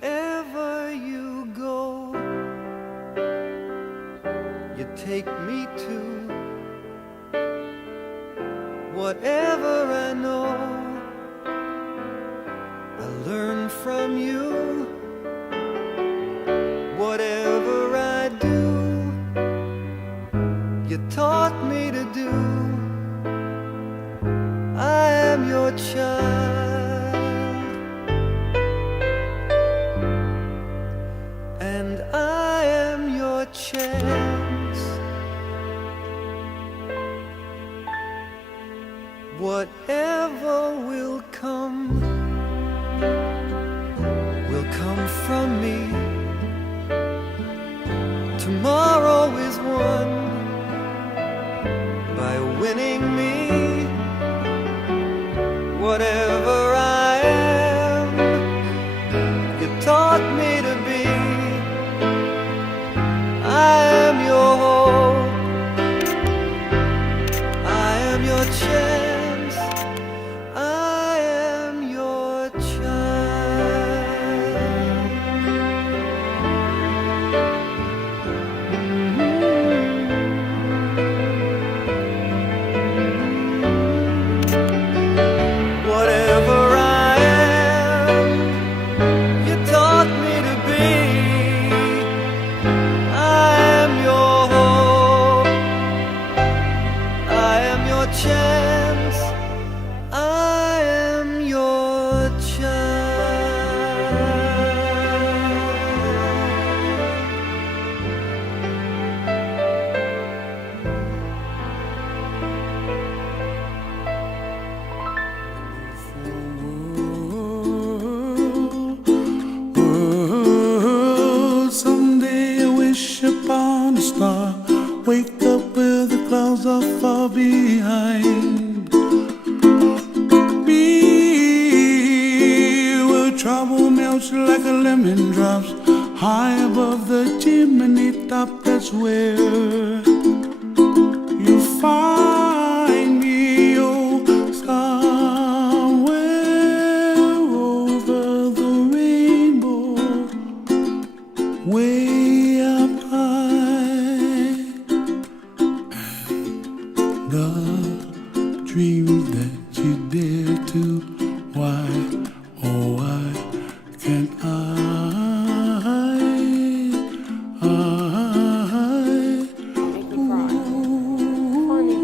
Wherever you go, you take me to. Whatever I know, I learn from you. Whatever I do, you taught me to do. I am your child, and I am your chance. Whatever will come from me. Tomorrow is won by winning me. Whatever I am, you taught me to be. I am your hope, I am your chance, I am your chance, I am your child. Someday I wish upon a star, wake up where the clouds are far behind me, where trouble melts like a lemon drops high above the chimney top. That's where you find me, oh, somewhere over the rainbow, way up high. The dreams that you dare to, why, oh why can't I Make me cry. Funny.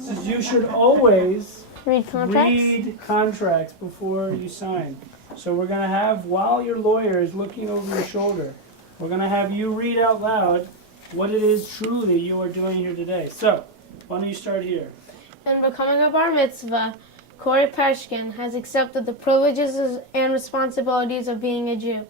Says you should always Read contracts? read contracts before you sign. So we're going to have, while your lawyer is looking over your shoulder, we're going to have you read out loud what it is truly you are doing here today. So, why don't you start here? In becoming a bar mitzvah, Corey Peshkin has accepted the privileges and responsibilities of being a Jew.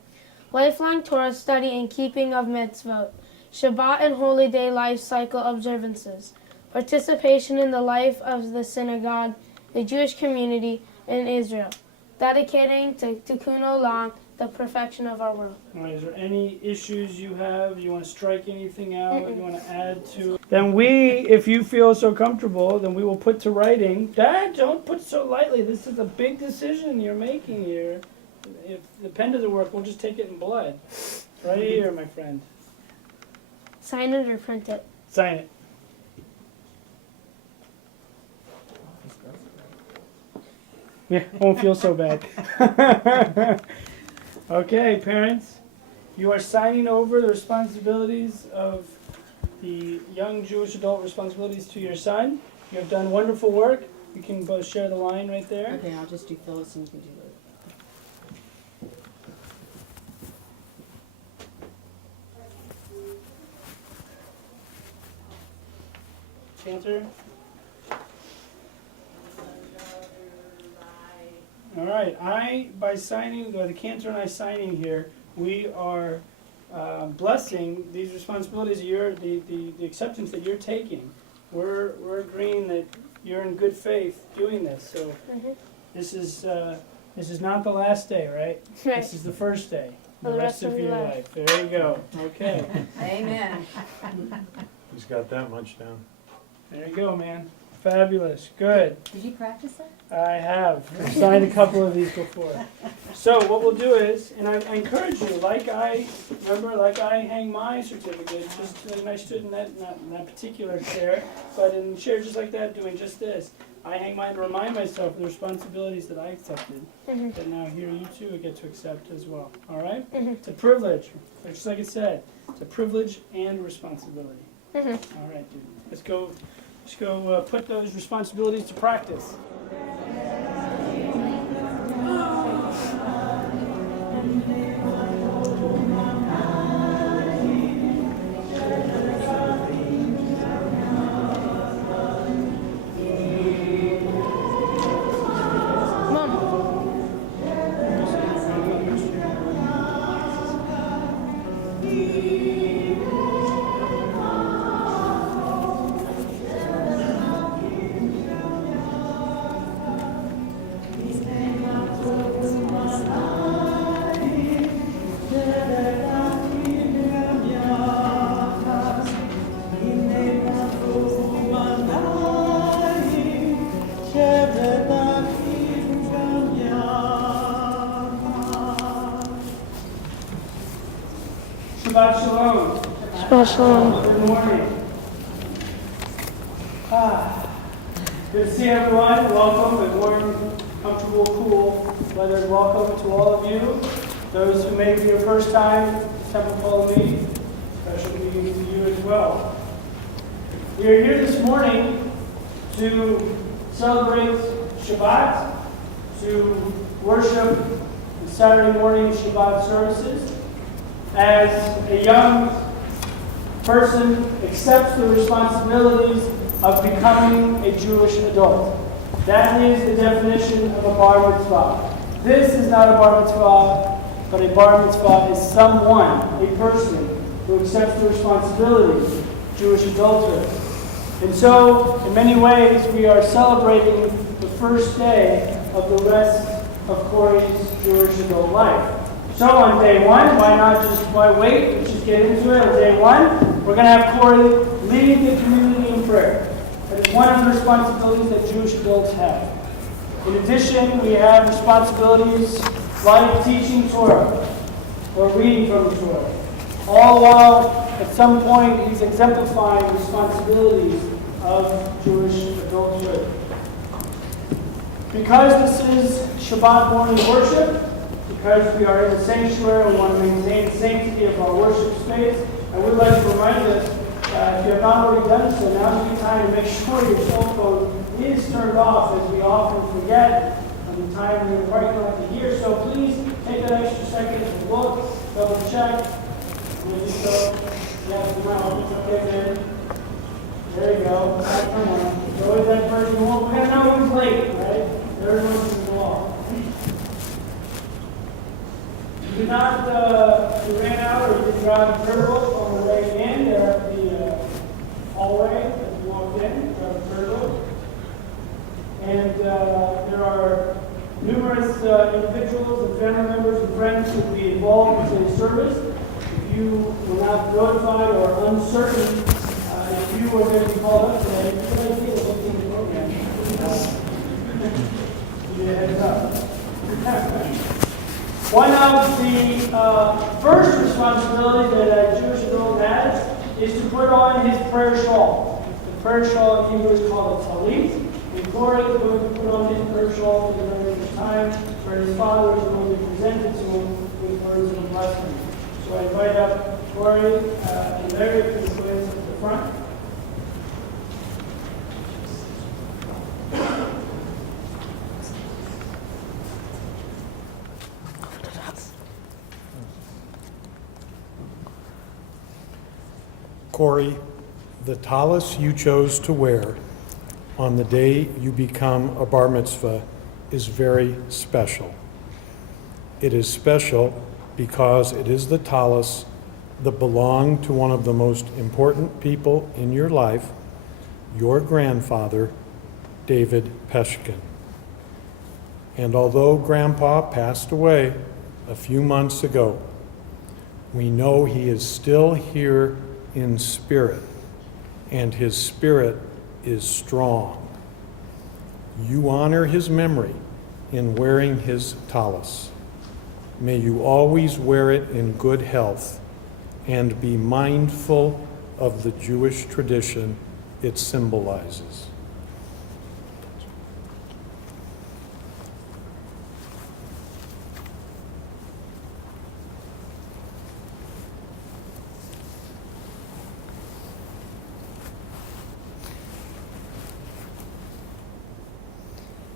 Lifelong Torah study and keeping of mitzvot, Shabbat and holy day life cycle observances, participation in the life of the synagogue, the Jewish community in Israel, dedicating to Tikkun Olam, the perfection of our world. All right, is there any issues you have? You want to strike anything out? You want to add to? Then we, if you feel so comfortable, then we will put to writing. Dad, don't put so lightly. This is a big decision you're making here. If the pen doesn't work, we'll just take it in blood. Right here, my friend. Sign it or print it. Sign it. Yeah, won't feel so bad. Okay, parents, you are signing over the responsibilities of the young Jewish adult responsibilities to your son. You have done wonderful work. You can both share the line right there. Okay, I'll just do Phyllis and you can do it. Cantor. All right, by the Cantor and I signing here, we are blessing these responsibilities, the acceptance that you're taking. We're agreeing that you're in good faith doing this. So this is not the last day, right? Right. This is the first day. For the rest of your life. There you go. Okay. Amen. He's got that much down. There you go, man. Fabulous. Good. Did you practice that? I have. I've signed a couple of these before. So what we'll do is, and I encourage you, like I hang my certificate, just and I stood in that, not in that particular chair, but in a chair just like that, doing just this. I hang mine to remind myself of the responsibilities that I accepted, that now here you too get to accept as well. All right? It's a privilege, just like it said. It's a privilege and responsibility. All right, dude. Let's go put those responsibilities to practice. Shabbat Shalom. Shabbat Shalom. Good morning. Good to see everyone. Welcome. Good morning. Comfortable, cool weather. Welcome to all of you. Those who may be your first time to Temple Follow Me, special meeting to you as well. We are here this morning to celebrate Shabbat, to worship the Saturday morning Shabbat services. As a young person accepts the responsibilities of becoming a Jewish adult. That is the definition of a bar mitzvah. This is not a bar mitzvah, but a bar mitzvah is someone, a person, who accepts the responsibilities of Jewish adulthood. And so, in many ways, we are celebrating the first day of the rest of Corey's Jewish adult life. So on day one, why wait? Let's just get into it. On day one, we're going to have Corey lead the community in prayer. That is one of the responsibilities that Jewish adults have. In addition, we have responsibilities like teaching Torah or reading from the Torah. All while, at some point, he's exemplifying responsibilities of Jewish adulthood. Because this is Shabbat morning worship, because we are in the sanctuary, we want to maintain the sanctity of our worship space. I would like to remind us, if you have not already done so, now is the time to make sure your cell phone is turned off, as we often forget on the time we're in the parking lot to hear. So please take that extra second to look, double check. We'll just go, okay, man. There you go. Come on. There's always that person who won't. We're going to know who's late, right? Everyone's in the wall. You ran out or did grab a turtle on the way in. They're at the hallway as you walked in. Grab a turtle. And there are numerous individuals and family members and friends who will be involved in today's service. If you were not notified or uncertain if you were going to be called up today, you should idea of looking at the program. Give you a heads up. One of the first responsibilities that a Jewish adult has is to put on his prayer shawl. The prayer shawl in Hebrew is called a talit. And Corey is going to put on his prayer shawl for the remainder of time, where his father is going to be presented to him with words of blessing. So I invite up Corey and Larry to the front. Corey, the tallis you chose to wear on the day you become a bar mitzvah is very special. It is special because it is the tallis that belonged to one of the most important people in your life, your grandfather, David Peshkin. And although Grandpa passed away a few months ago, we know he is still here in spirit, and his spirit is strong. You honor his memory in wearing his tallis. May you always wear it in good health and be mindful of the Jewish tradition it symbolizes.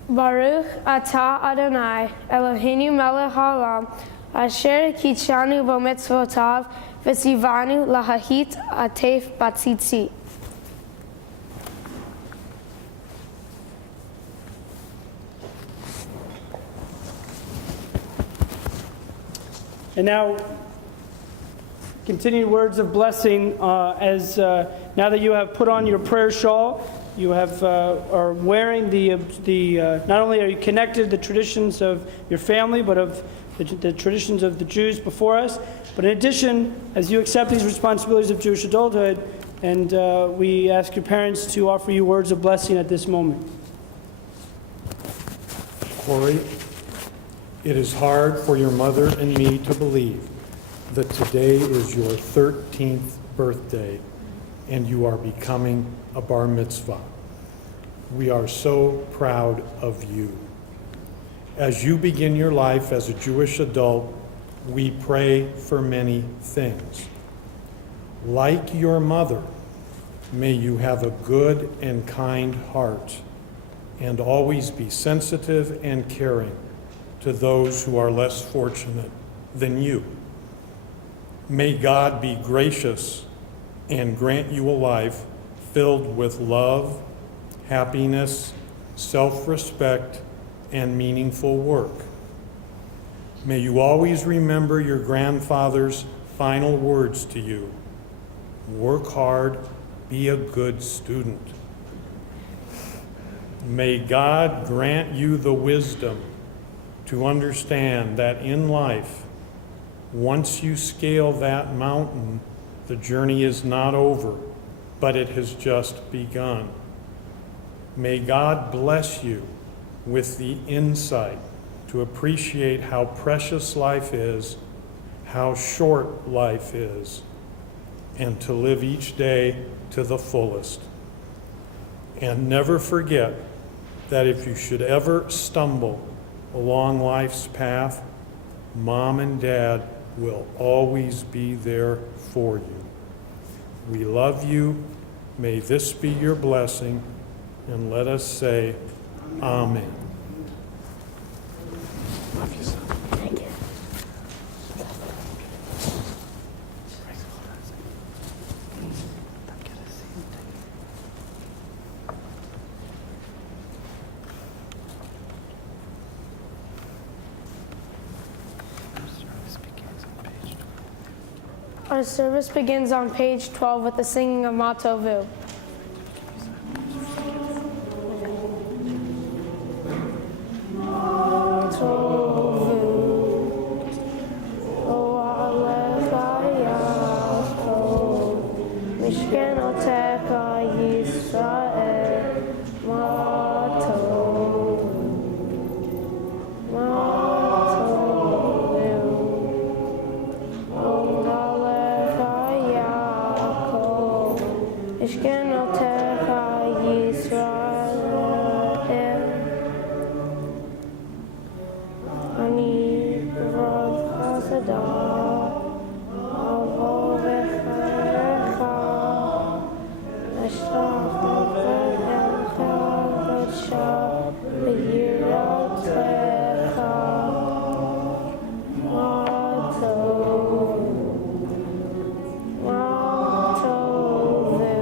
Baruch atah Adonai, Eloheinu melech haolam, asher kitshanu b'mitzvotav, v'tzivanu lahahit atef batzitzit. And now, continued words of blessing as now that you have put on your prayer shawl, you have are wearing not only are you connected to the traditions of your family, but of the traditions of the Jews before us. But in addition, as you accept these responsibilities of Jewish adulthood, and we ask your parents to offer you words of blessing at this moment. Corey, it is hard for your mother and me to believe that today is your 13th birthday and you are becoming a bar mitzvah. We are so proud of you. As you begin your life as a Jewish adult, we pray for many things. Like your mother, may you have a good and kind heart and always be sensitive and caring to those who are less fortunate than you. May God be gracious and grant you a life filled with love, happiness, self-respect, and meaningful work. May you always remember your grandfather's final words to you. Work hard, be a good student. May God grant you the wisdom to understand that in life, once you scale that mountain, the journey is not over, but it has just begun. May God bless you with the insight to appreciate how precious life is, how short life is, and to live each day to the fullest. And never forget that if you should ever stumble along life's path, Mom and Dad will always be there for you. We love you. May this be your blessing, and let us say, Amen. Love you, son. Thank you. Our service begins on page 12 with the singing of Ma Tovu. Ma Tovu, O'Alecha Yaakov, Mishkenotecha Yisrael, Ma Tovu, Ma Tovu, O'Alecha Yaakov, Mishkenotecha Yisrael, Ani Vrod Chasadah, Avo V'charecha, Ashraf V'checha V'sha V'yiratecha, Ma Tovu, Ma Tovu,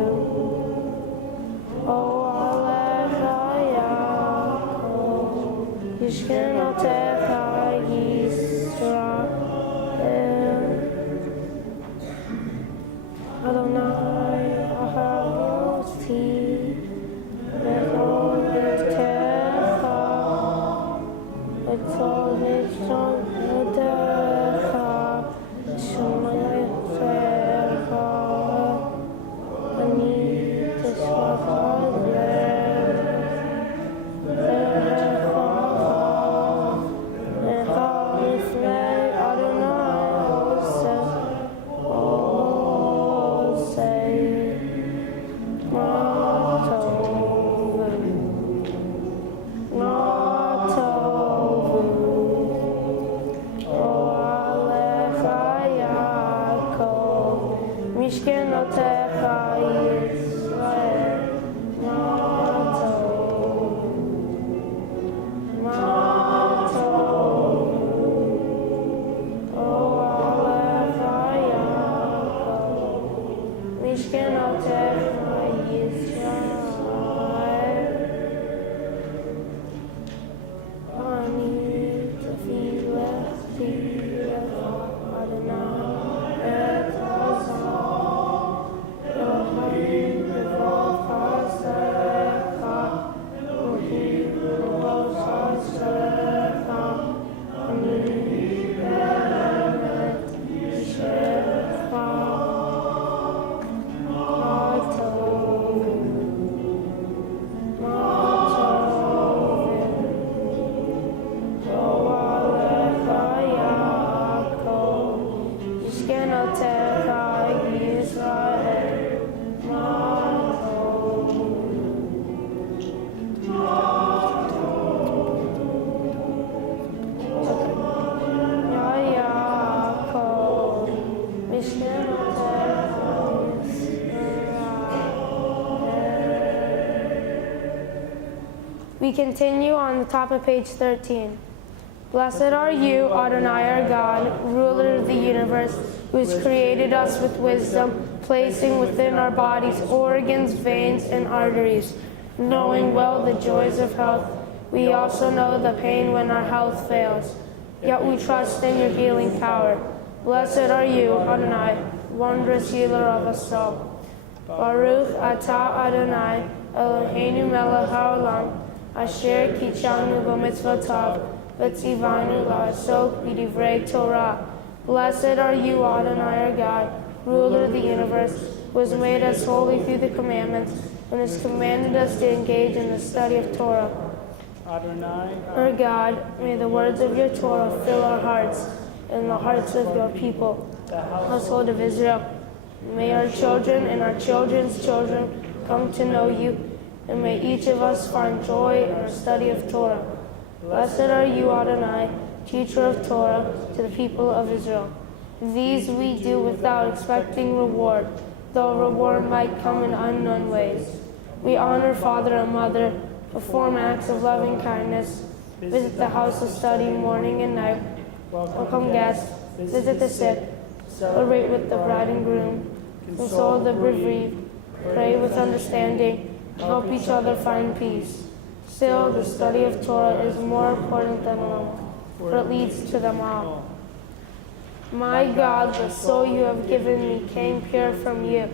O'Alecha Yaakov, Yishkenotecha Yisrael, Adonai Ahad We continue on the top of page 13. Blessed are you, Adonai our God, ruler of the universe, who has created us with wisdom, placing within our bodies organs, veins, and arteries. Knowing well the joys of health, we also know the pain when our health fails. Yet we trust in your healing power. Blessed are you, Adonai, wondrous healer of us all. Baruch atah Adonai, Eloheinu melech haolam, asher kichanu b'mitzvotav, v'tzivanu la'asok b'divrei Torah. Blessed are you, Adonai our God, ruler of the universe, who has made us holy through the commandments, and has commanded us to engage in the study of Torah. Adonai, Our God, may the words of your Torah fill our hearts and the hearts of your people, the house household of Israel. May our children and our children's children come to know you, and may each of us find joy in our study of Torah. Blessed are you, Adonai, teacher of Torah to the people of Israel. These we do without expecting reward, though reward might come in unknown ways. We honor father and mother, perform acts of loving kindness, visit the house of study morning and night, welcome guests, visit the sick, celebrate with the bride and groom, console the bereaved, pray with understanding, help each other find peace. Still, the study of Torah is more important than all, for it leads to them all. My God, the soul you have given me came pure from you.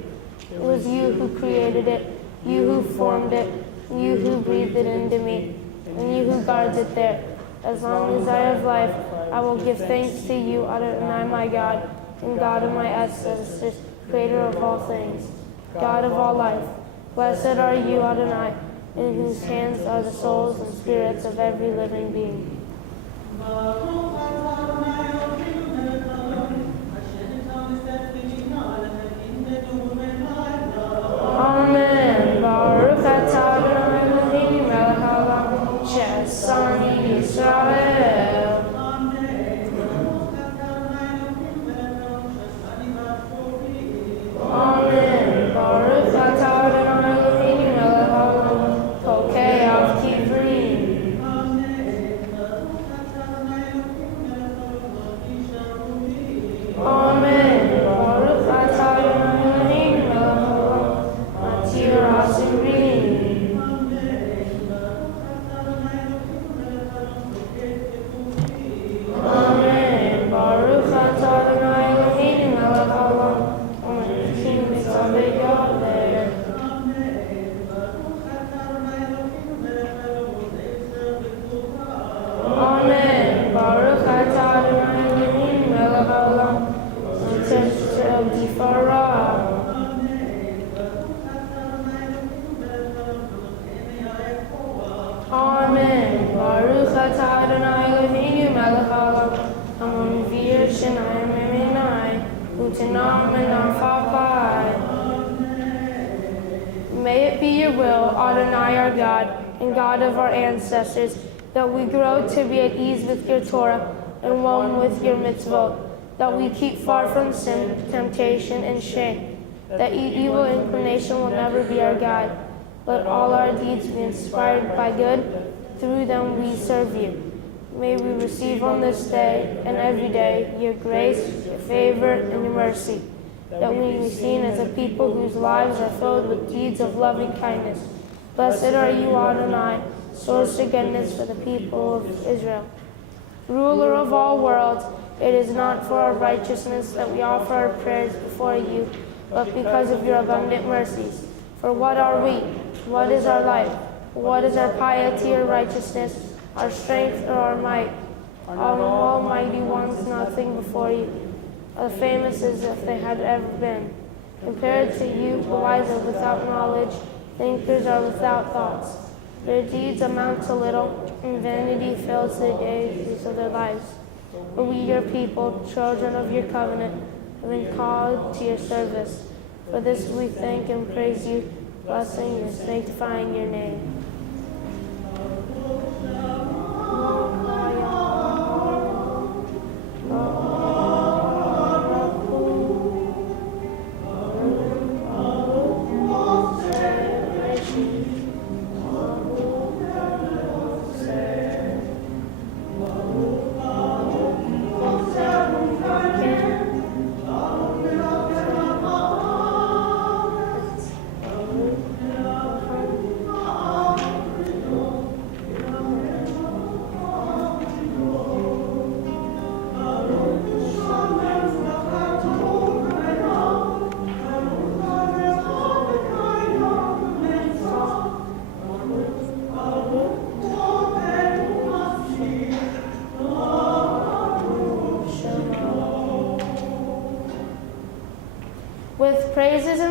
It was you who created it, you who formed it, you who breathed it into me, and you who guards it there. As long as I have life, I will give thanks to you, Adonai my God, and God of my ancestors, creator of all things, God of all life. Blessed are you, Adonai, in whose hands are the souls and spirits of every living being. Amen. Baruch atah Adonai Eloheinu melech haolam, she'asani Yisrael. Amen. Baruch atah Adonai Eloheinu melech haolam, tokei av kivrim. Amen. Baruch atah Adonai Eloheinu melech haolam, matir hasirim. Amen. Baruch atah Adonai Eloheinu melech haolam, u'mekim mitzavei yodeh. Amen. Baruch atah Adonai Eloheinu melech haolam, u'teshel gifarah. Amen. Baruch atah Adonai Eloheinu melech haolam, hamavir shenayim eminai, u'tenam enarfapai. May it be your will, Adonai our God, and God of our ancestors, that we grow to be at ease with your Torah and one with your mitzvot, that we keep far from sin, temptation, and shame, that evil inclination will never be our guide. Let all our deeds be inspired by good. Through them we serve you. May we receive on this day and every day your grace, your favor, and your mercy, that we may be seen as a people whose lives are filled with deeds of loving kindness. Blessed are you, Adonai, source of goodness for the people of Israel. Ruler of all worlds, it is not for our righteousness that we offer our prayers before you, but because of your abundant mercies. For what are we? What is our life? What is our piety or righteousness, our strength or our might? Are almighty ones nothing before you, as famous as if they had ever been? Compared to you, the wise are without knowledge, thinkers are without thoughts. Their deeds amount to little, and vanity fills the days of their lives. But we, your people, children of your covenant, have been called to your service. For this we thank and praise you, blessing and sanctifying your name.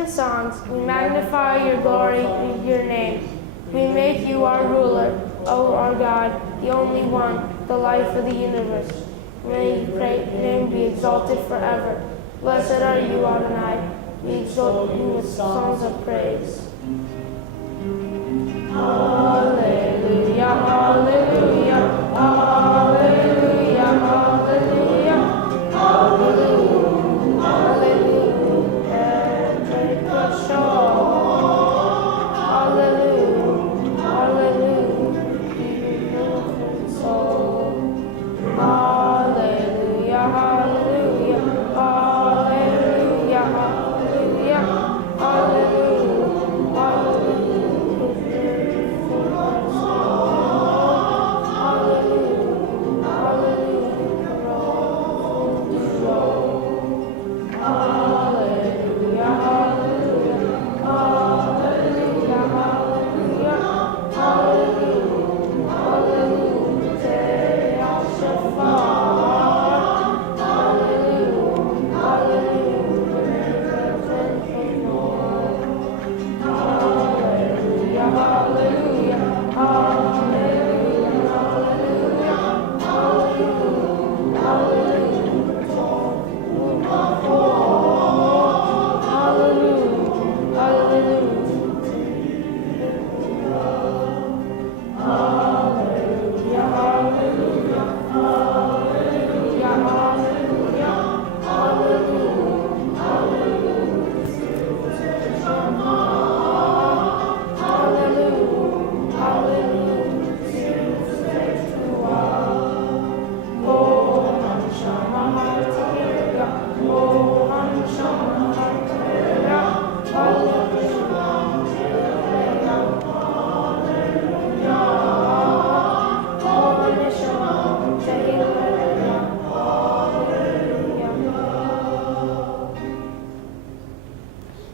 songs. We magnify your glory and your name. We make you our ruler, O our God, the only one, the life of the universe. May your name be exalted forever. Blessed are you, Adonai. We exalt you with songs of praise. Hallelujah, hallelujah, hallelujah, hallelujah, hallelujah, hallelujah, and take the show. Hallelujah, hallelujah, beautiful soul. Hallelujah, hallelujah, hallelujah, hallelujah, hallelujah, hallelujah.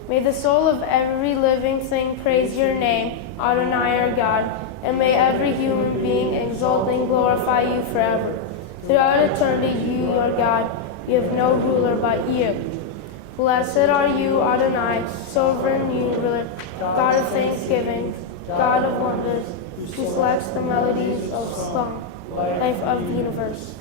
May the soul of every living thing praise your name, Adonai our God, and may every human being exalt and glorify you forever. Throughout eternity, you are God. You have no ruler but you. Blessed are you, Adonai, sovereign ruler, God of thanksgiving, God of wonders, who selects the melodies of song, life of the universe.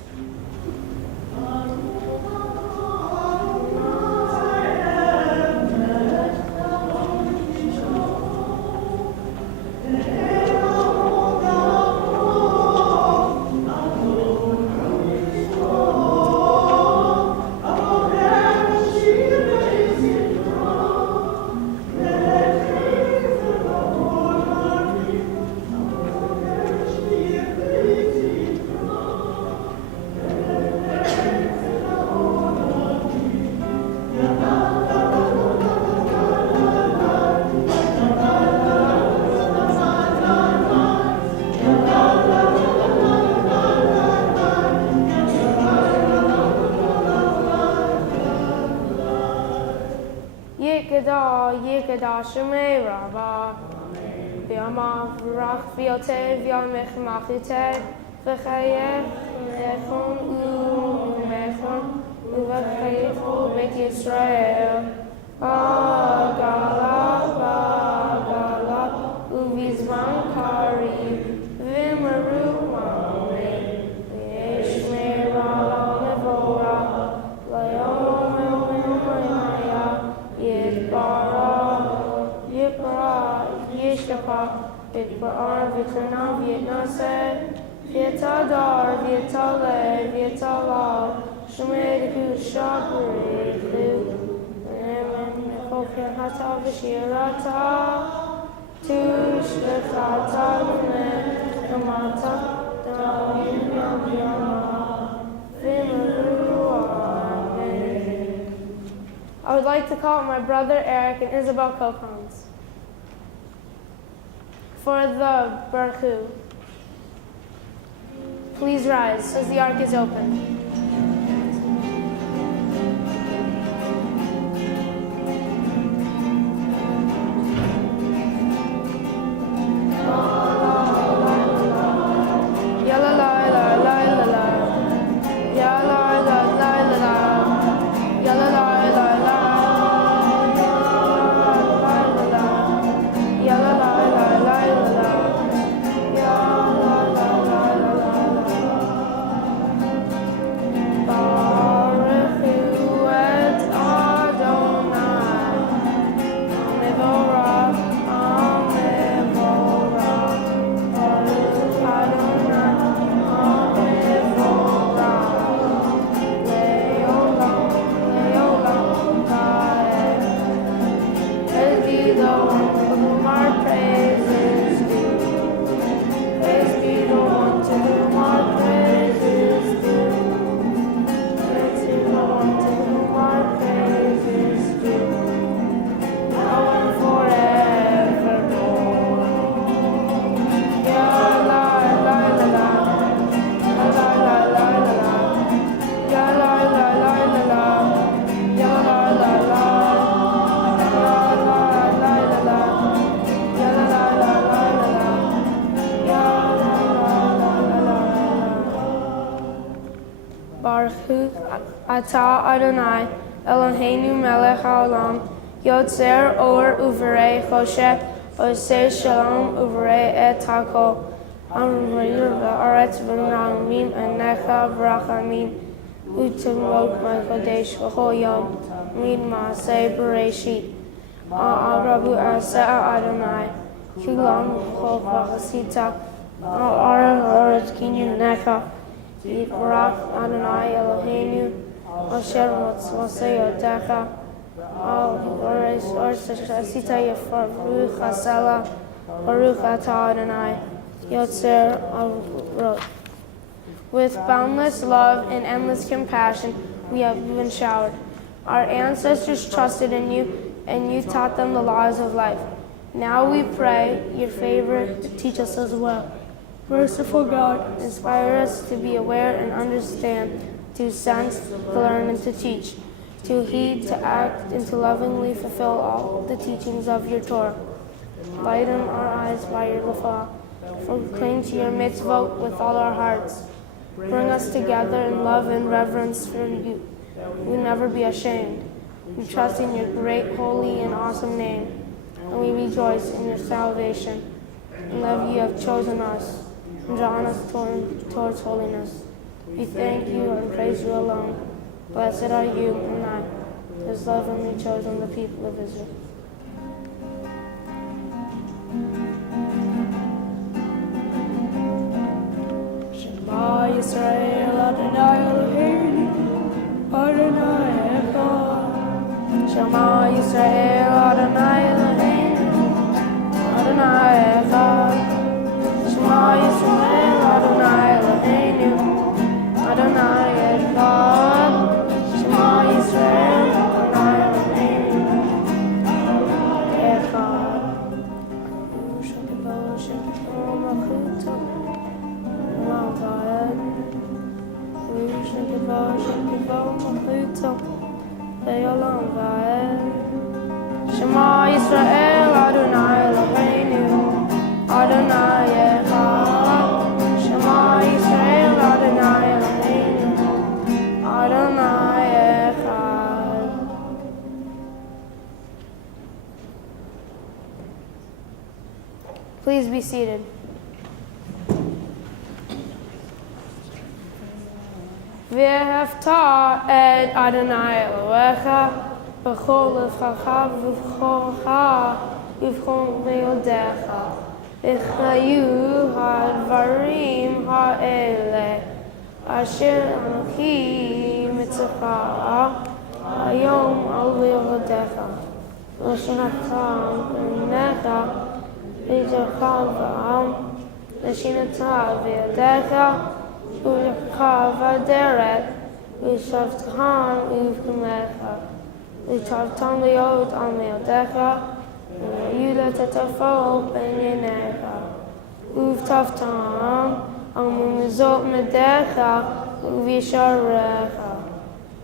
Yikada Shemei Rabba V'yama V'rach V'yotev Yamech Machitev V'chayech Echon U'mechon U'v'chayech Beit Yisrael Ba'gala Ba'gala U'vizman Kari V'maru Ma'amei V'yesh Me'ra Mevorah L'yom Me'omaya Yitbara Yishapa Yitbar V'tana V'yitnaseh V'yitadar V'yitale V'yitalal Shemediku Shabriku V'yemen Hata V'shirata Tushvechata V'men Kamata Da'im Yama V'maru Amen. I would like to call my brother Eric and Isabel Copons for the Baruch. Please rise as the ark is open. Baruch Atah Adonai Eloheinu melech haolam Yotzer or uverei choshe Oseh shalom uverei et hakol Amrayur v'aretz v'na'amim enecha v'rachamim Utimok ma'kodesh v'chol yom Mid ma'aseh bereshit Arabu aseh Adonai Kulam v'chol v'chasita Arav ha'aretz kinyu necha Yitbarach Adonai Eloheinu Asher motzvasei yotecha Al ha'aretz asita yafar Baruch hasela Baruch atah Adonai Yotzer Avrot. With boundless love and endless compassion, we have been showered. Our ancestors trusted in you, and you taught them the laws of life. Now we pray your favor to teach us as well. Merciful God, inspire us to be aware and understand, to sense, to learn, and to teach, to heed, to act, and to lovingly fulfill all the teachings of your Torah. Lighten our eyes by your law. Cling to your mitzvah with all our hearts. Bring us together in love and reverence for you. We will never be ashamed. We trust in your great, holy, and awesome name, and we rejoice in your salvation. In love you have chosen us and drawn us towards holiness. We thank you and praise you alone. Blessed are you and I, who has lovingly chosen the people of Israel. Shema Yisrael Adonai Eloheinu Adonai Echad. Shema Yisrael Adonai Eloheinu Adonai Echad. Shema Yisrael Adonai Eloheinu Adonai Echad. Shema Yisrael Adonai Eloheinu Adonai Echad. Shekibah Shekibah Machuta Ma'avayad. Shekibah Shekibah Machuta Ve'olam Va'ed. Shema Yisrael Adonai Eloheinu Adonai Echad. Shema Yisrael Adonai Eloheinu Adonai Echad. Please be seated. Ve'hafta et Adonai Elohecha b'chol levchacha v'b'chorcha v'b'chol me'odecha v'chayu ha'dvarim ha'ele asher anochi mitzvah hayom al v'yodecha v'shinata v'necha v'yachal v'am v'shinata v'yodecha V'yakavaderet, v'shavtan uv'kamecha, v'shavtan liot al meodecha, v'yuda tetafol b'nyenecha, uv'tavtan al mumizot medecha, v'yisharecha.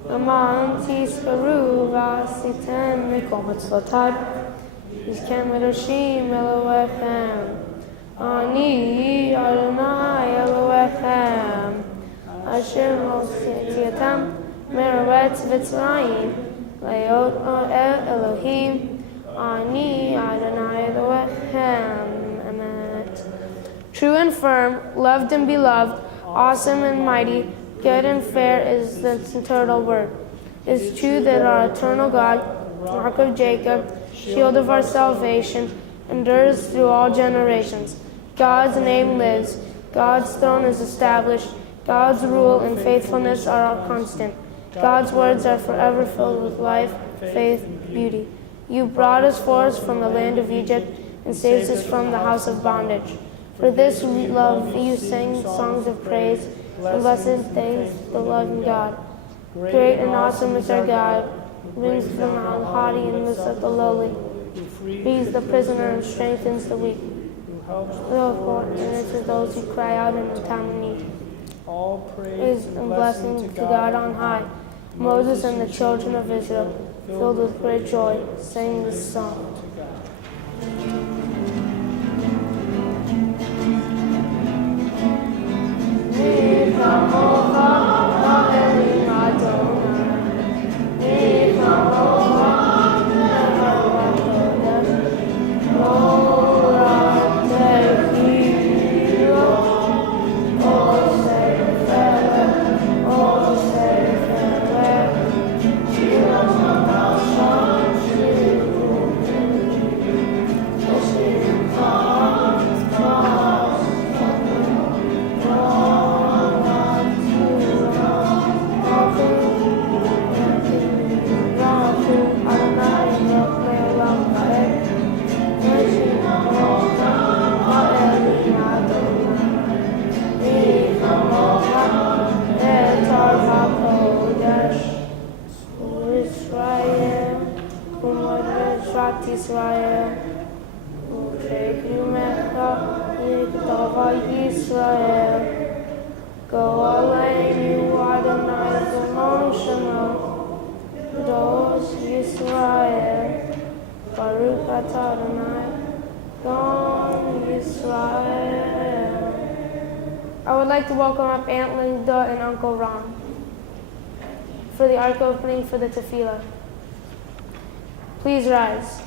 Aman tiskaru v'asiten mikol mitzvotai, v'zken medoshim Elohechem. Ani Adonai Elohechem Asher Mosetiatam Meretz Mitzrayim Leot Elohim Ani Adonai Elohechem. Emet. True and firm, loved and beloved, awesome and mighty, good and fair is the eternal word. It is true that our eternal God, Rock of Jacob, shield of our salvation, endures through all generations. God's name lives. God's throne is established. God's rule and faithfulness are constant. God's words are forever filled with life, faith, beauty. You brought us forth from the land of Egypt and saved us from the house of bondage. For this we love you, sing songs of praise and blessed thanks the loving God. Great and awesome is our God. Brings from the haughty and lifts up the lowly. Frees the prisoner and strengthens the weak. And answers those who cry out in the time of need. All Praise and blessing to God on high. Moses and the children of Israel, filled with great joy, sang this song. Mitzvah Yisrael. Go Aleinu Adonai Zalon Shemo. Dos Yisrael. Baruch atah Adonai. Gon Yisrael. I would like to welcome up Aunt Linda and Uncle Ron for the ark opening for the tefillah. Please rise.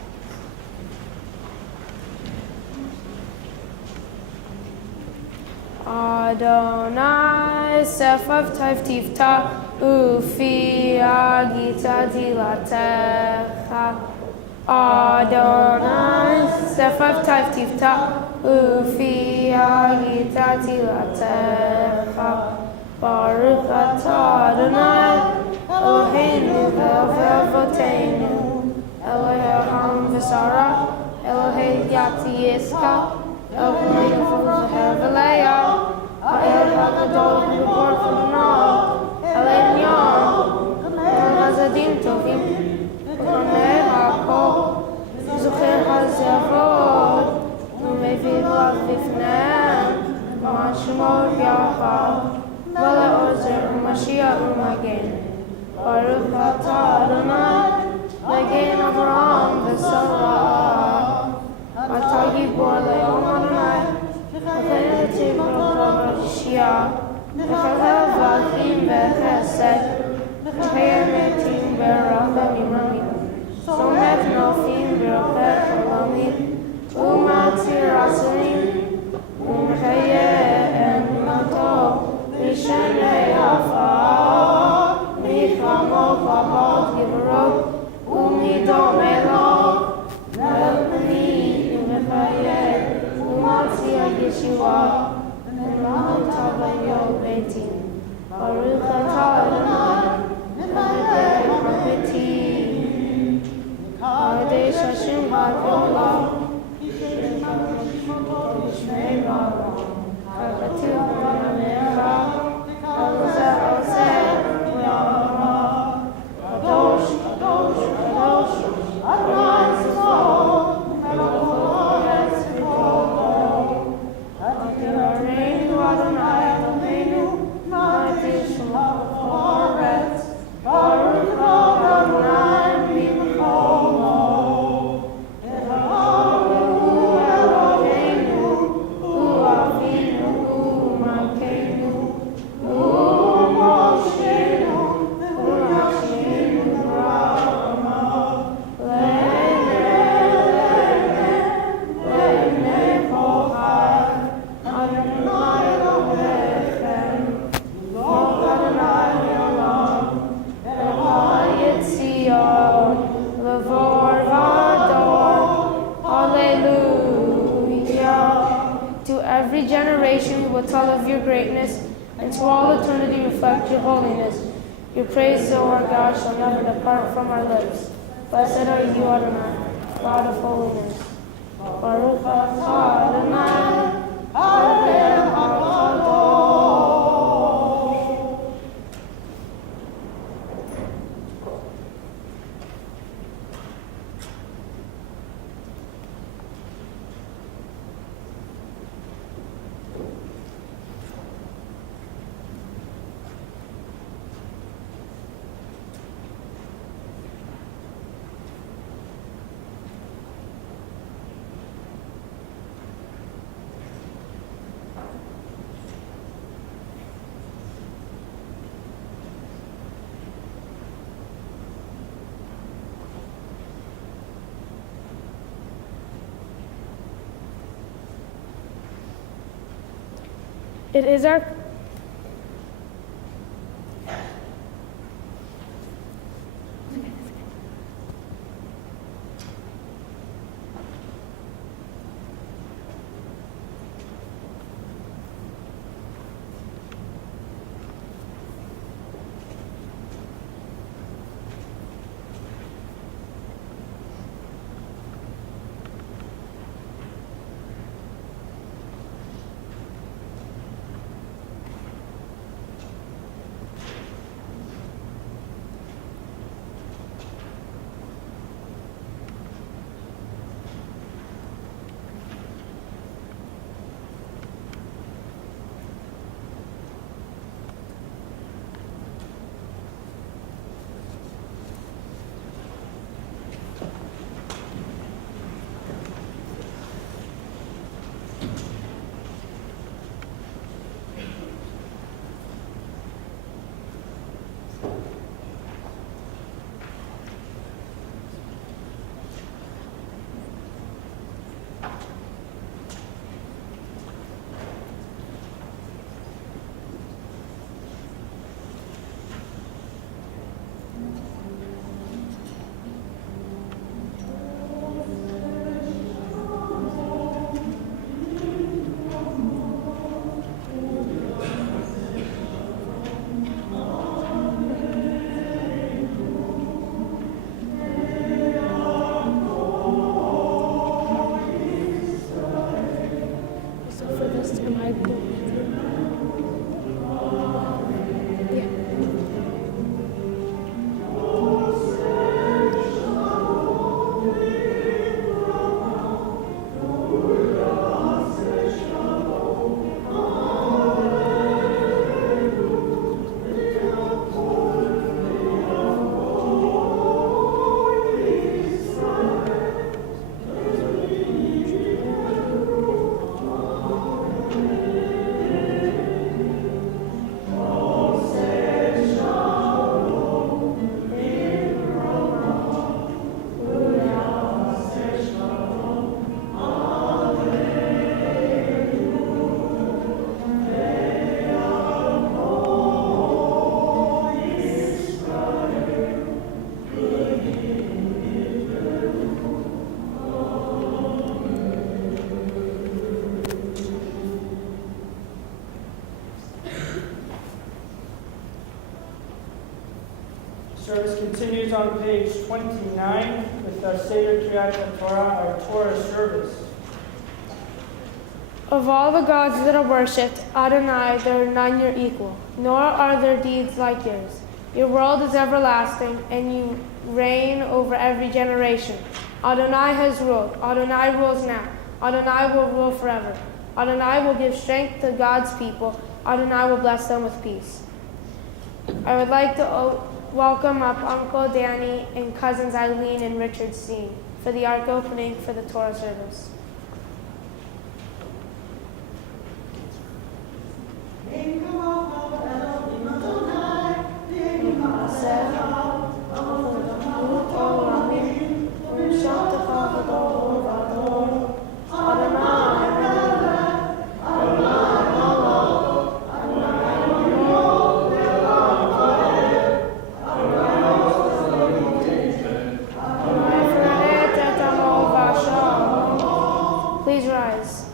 Adonai sefav tifta ufi agita dilatecha. Adonai sefav tifta ufi agita dilatecha. Baruch atah Adonai Eloheinu ve'avoteinu Elohei Ham v'Sara Elohei Yati Yiska Elohei Yehuda V'Leia Ha'el HaGadol Gibor F'Nol Elenyon El Hazadim Tovim V'Kamei HaKol Zocher HaZevod U'Mevid Lav V'Fneim Ma'ashmor Yahweh V'Le Ozer U'Mashiach U'Magen Baruch atah Adonai Magen Avraham v'Sara Atah Gibor Le'om Adonai V'Chayel Tivrocha V'Shia V'Chayel V'Achim V'Chesed V'Chayel Metim V'Rachamim Ramim Somet Nofim V'Rochet Olamim U'Matzir Asarim U'Mechayel Mato V'Shenei Afar Michamot V'Abot Givorot U'Midom Elov V'Elpani V'Chayel U'Matzia Yeshua V'Mahota V'Yol Beitim Baruch atah Adonai V'Mekeh HaPetim Kadesh Hashem HaOlam V'Shmei Ra'am K'Katuv B'Yamecha K'Ozeh Ozeh Kadosh, Kadosh, Kadosh, Adonai Tzvaot, Melech Haaretz v'Kol. Adoreinu Adonai Eloheinu, Ma'atir Shemach Haaretz, Baruch Adonai B'Cholo. Eloheinu, Eloheinu, Hu Avinu, Hu Malkeinu, Hu Mosheinu, Hu Hashem Rama. Le'nei Kohai, Adonai Elohechem, V'Kol Adonai Olam, Echad Yitzion, L'vor V'ador. Hallelujah. To every generation we will tell of your greatness, and to all eternity reflect your holiness. Your praise, O our God, shall never depart from our lips. Blessed are you, Adonai, God of holiness. Baruch atah Adonai, Elohei HaKadosh. It is our continues on page 29 with our Seder Kriyat Torah, our Torah service. Of all the gods that are worshipped, Adonai, there are none your equal, nor are there deeds like yours. Your world is everlasting, and you reign over every generation. Adonai has ruled. Adonai rules now. Adonai will rule forever. Adonai will give strength to God's people. Adonai will bless them with peace. I would like to welcome up Uncle Danny and cousins Eileen and Richard Steen for the ark opening for the Torah service. Please rise.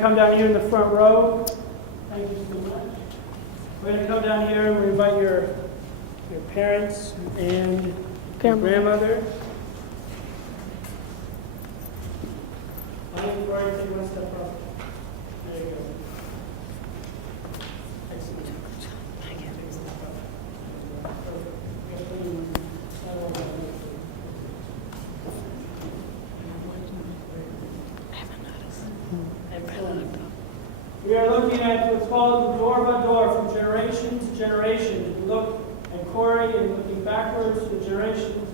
Come down here in the front row. Thank you so much. We're going to come down here and we invite your parents and your grandmother. I think Corey, take one step up. There you go. Excellent. We are looking at what's called the door by door, from generation to generation. We look at Corey and looking backwards to the generations.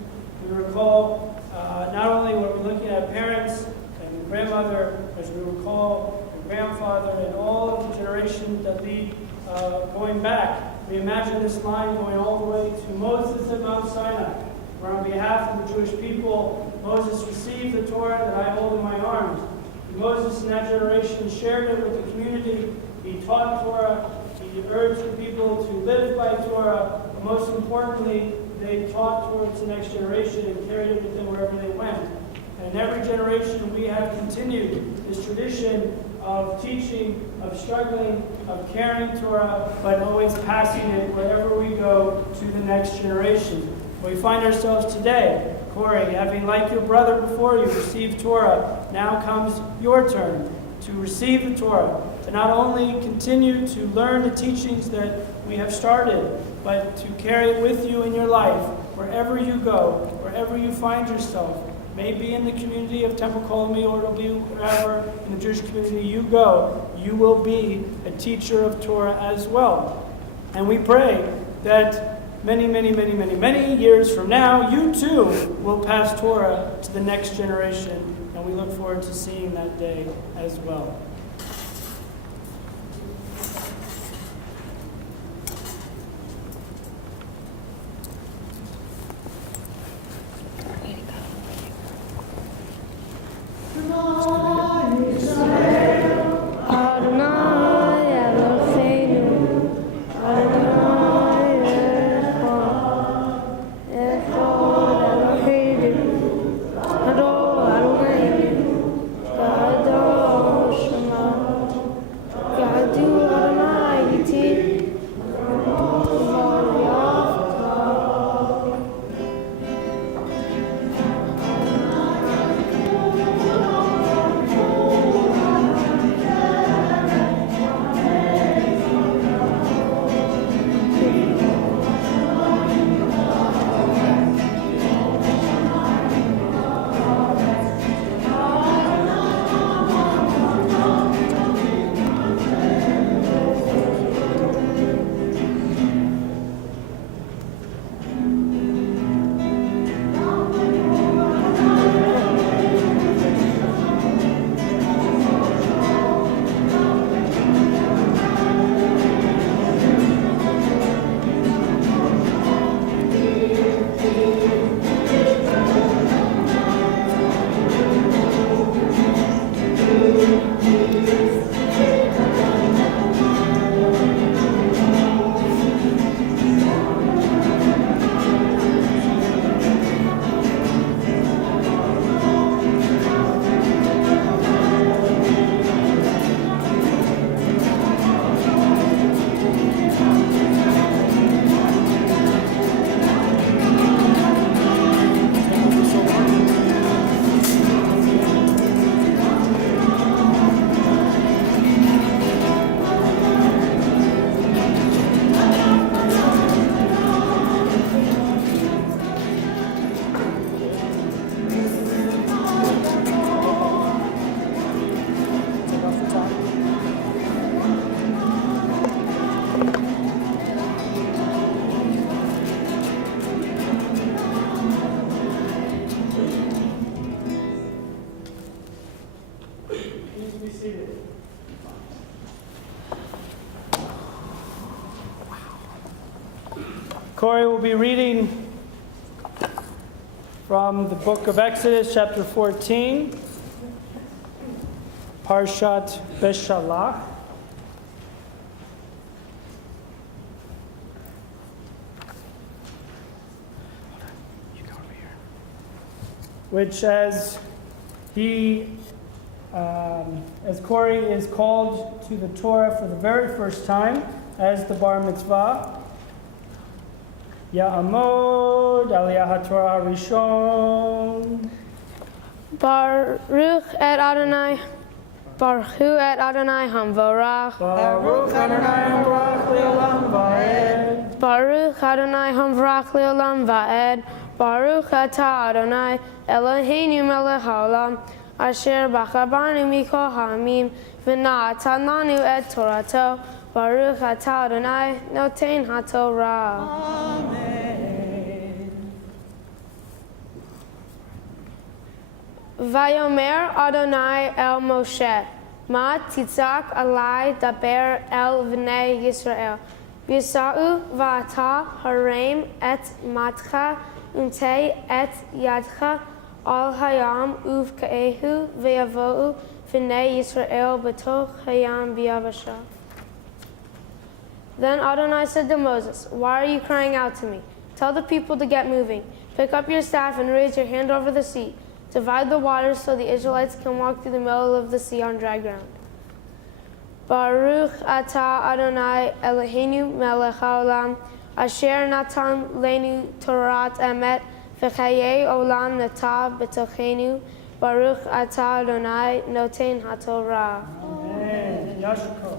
We recall not only were we looking at parents and grandmother, as we recall the grandfather and all of the generations that lead going back. We imagine this line going all the way to Moses at Mount Sinai, where on behalf of the Jewish people, Moses received the Torah that I hold in my arms. Moses in that generation shared it with the community. He taught Torah. He urged the people to live by Torah. But most importantly, they taught Torah to the next generation and carried it with them wherever they went. And in every generation, we have continued this tradition of teaching, of struggling, of carrying Torah, but always passing it wherever we go to the next generation. We find ourselves today, Corey, having like your brother before you received Torah, now comes your turn to receive the Torah, to not only continue to learn the teachings that we have started, but to carry it with you in your life, wherever you go, wherever you find yourself. Maybe in the community of Temple Colony, or it'll be wherever in the Jewish community you go, you will be a teacher of Torah as well. And we pray that many, many, many, many, many years from now, you too will pass Torah to the next generation, and we look forward to seeing that day as well. Kadosh Corey will be reading from the book of Exodus, chapter 14, Parshat Beshalach. Which, as Corey is called to the Torah for the very first time as the bar mitzvah, Ya'amod Aliyah HaTorah Rishon. Baruch et Adonai, Baruch hu et Adonai Hamvorach. Baruch Adonai Hamvorach Le'olam Va'ed. Baruch Adonai Hamvorach Le'olam Va'ed. Baruch atah Adonai Eloheinu melech haolam asher bachar banu mikol ha'amim v'na'atan lanu et torato. Baruch atah Adonai noten haTorah. Vayomer Adonai el Moshe, Ma titzak alai daber el v'nei Yisrael. V'yisa'u v'ata harem et matcha untei et yadcha al hayam uvka'ehu v'yavo'u v'nei Yisrael b'toch hayam b'yavasha. Then Adonai said to Moses, "Why are you crying out to me? Tell the people to get moving. Pick up your staff and raise your hand over the sea. Divide the waters so the Israelites can walk through the middle of the sea on dry ground." Baruch atah Adonai Eloheinu melech haolam asher natan lenu Torat emet v'chayei olam nata b'tochenu. Baruch atah Adonai noten haTorah. Amen. Yashiko.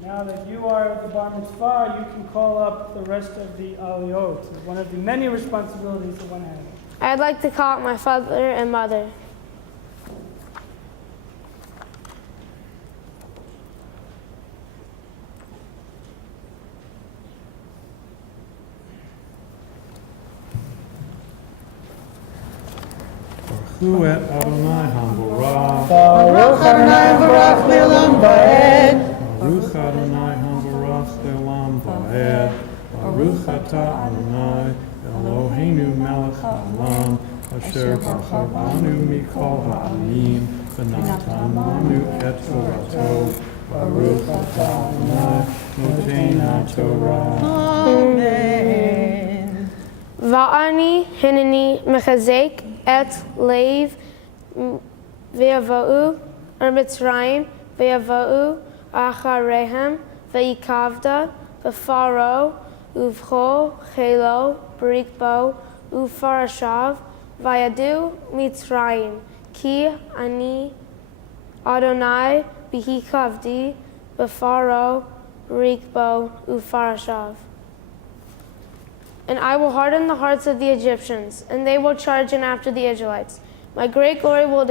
Now that you are the bar mitzvah, you can call up the rest of the aliyot. It's one of the many responsibilities that one has. I'd like to call out my father and mother. Baruch et Adonai Hamvorach. Baruch Adonai Hamvorach Le'olam Va'ed. Baruch Adonai Hamvorach Le'olam Va'ed. Baruch atah Adonai Eloheinu melech haolam asher bachar banu mikol ha'amim v'natan lanu et torato. Baruch atah Adonai noten haTorah. Amen. Va'ani hineni mechazek et leiv ve'yavo'u Mitzrayim ve'yavo'u acharehem ve'yikavda v'faro uvcho chelo berikbo ufarashav vayadu Mitzrayim ki ani Adonai bihikavdi v'faro berikbo ufarashav. And I will harden the hearts of the Egyptians, and they will charge in after the Israelites. My great glory will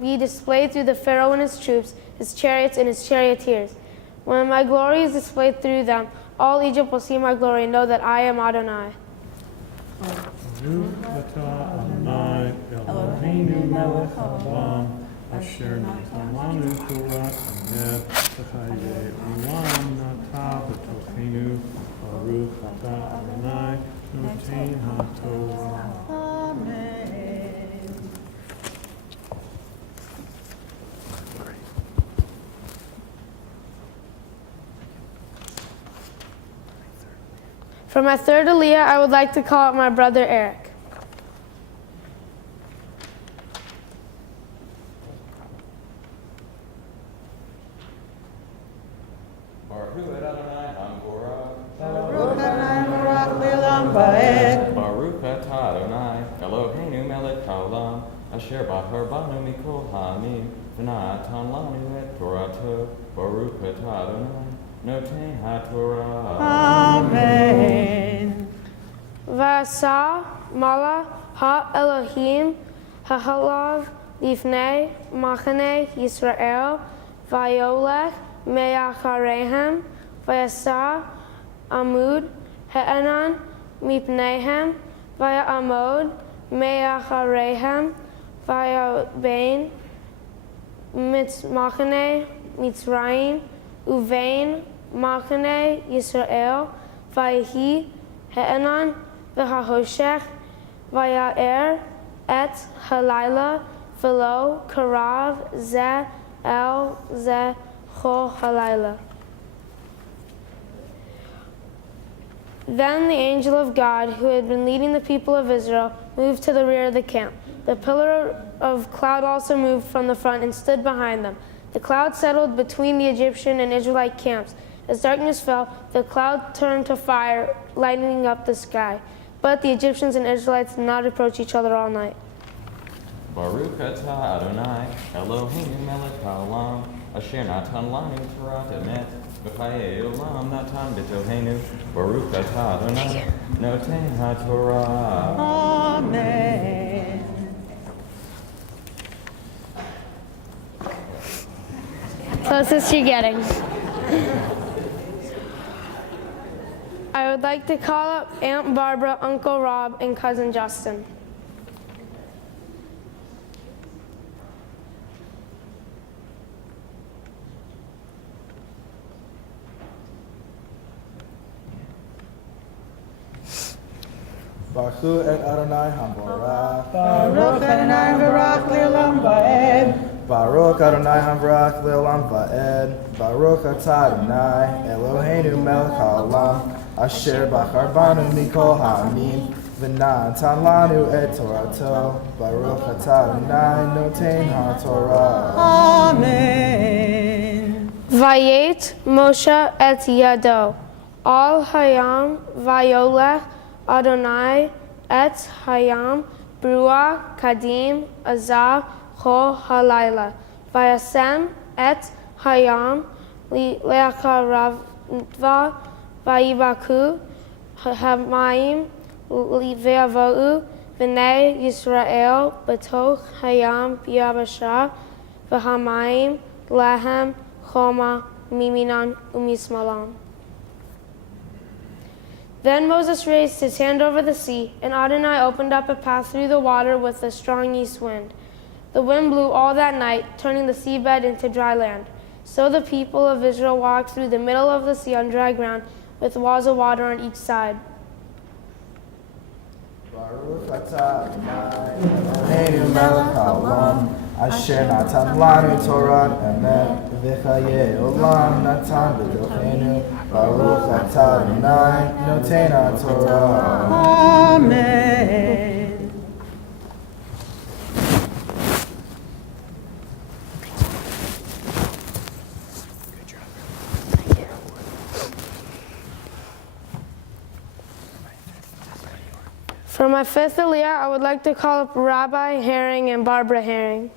be displayed through the Pharaoh and his troops, his chariots and his charioteers. When my glory is displayed through them, all Egypt will see my glory and know that I am Adonai. Baruch atah Adonai Eloheinu melech haolam asher natan lanu Torat emet v'chayei olam nata b'tochenu. Baruch atah Adonai noten haTorah. Amen. For my third Aliyah, I would like to call out my brother Eric. Baruch Adonai Hamvorach. Baruch Adonai Hamvorach Le'olam Va'ed. Baruch atah Adonai Eloheinu melech haolam asher bachar banu mikol ha'amim v'natan lanu et torato. Baruch atah Adonai noten haTorah. Amen. V'asa mala ha-Elohim ha'halav lifnei machane Yisrael v'yolech me'acharehem v'yasa amud he'enan mipneihem v'ya'amod me'acharehem v'yabein machane Mitzrayim uvein machane Yisrael Vayehi He'enan V'hahoshech Vaya'er Et Halayla V'lo Karav Ze El Ze Cho Halayla. Then the angel of God, who had been leading the people of Israel, moved to the rear of the camp. The pillar of cloud also moved from the front and stood behind them. The cloud settled between the Egyptian and Israelite camps. As darkness fell, the cloud turned to fire, lighting up the sky. But the Egyptians and Israelites did not approach each other all night. Baruch atah Adonai, Eloheinu melech haolam, asher natan lanu Torah emet, v'chayei olam natan b'toheinu, Baruch atah Adonai, noten haTorah. Amen. Closest you're getting. I would like to call up Aunt Barbara, Uncle Rob, and Cousin Justin. Baruch et Adonai Hamborach. Baruch Adonai Barak Le'olam Va'ed. Baruch Adonai Hamborach Le'olam Va'ed. Baruch atah Adonai Eloheinu melech haolam, asher bachar banu mikol ha'amim, v'natan lanu et Torato. Baruch atah Adonai noten haTorah. Amen. Vayet Moshe et Yado, Al Hayam Vayolech Adonai et Hayam Brua Kadim Azah Cho Halayla. Vayasem et Hayam Le'acharavva Vayibaku Hamayim Ve'avo'u V'nei Yisrael B'toch Hayam B'yabasha V'hamayim Lahem Choma Miminan Umismalam. Then Moses raised his hand over the sea, and Adonai opened up a path through the water with a strong east wind. The wind blew all that night, turning the seabed into dry land. So the people of Israel walked through the middle of the sea on dry ground, with walls of water on each side. Baruch atah Adonai Eloheinu melech haolam, asher natan lanu Torah emet, v'chayei olam natan b'tocheinu. Baruch atah Adonai noten haTorah. Amen. For my fifth Aliyah, I would like to call up Rabbi Herring and Barbara Herring.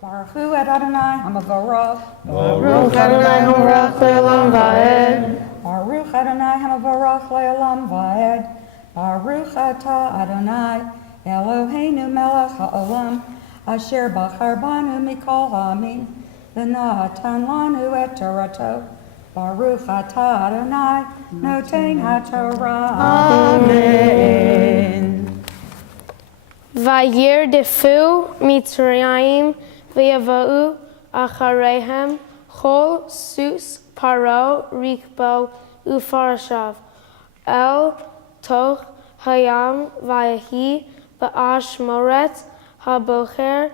Baruch hu et Adonai Hamavorach. Baruch Adonai Barak Le'olam Va'ed. Baruch Adonai Hamavorach Le'olam Va'ed. Baruch atah Adonai Eloheinu melech haolam, asher bachar banu mikol ha'amim, v'natan lanu et Torato. Baruch atah Adonai noten haTorah. Amen. Vayir defu Mitzrayim v'yavo'u acharehem chol sus paro rikbo ufarashav el toch hayam vayahi ba'ash moret habocher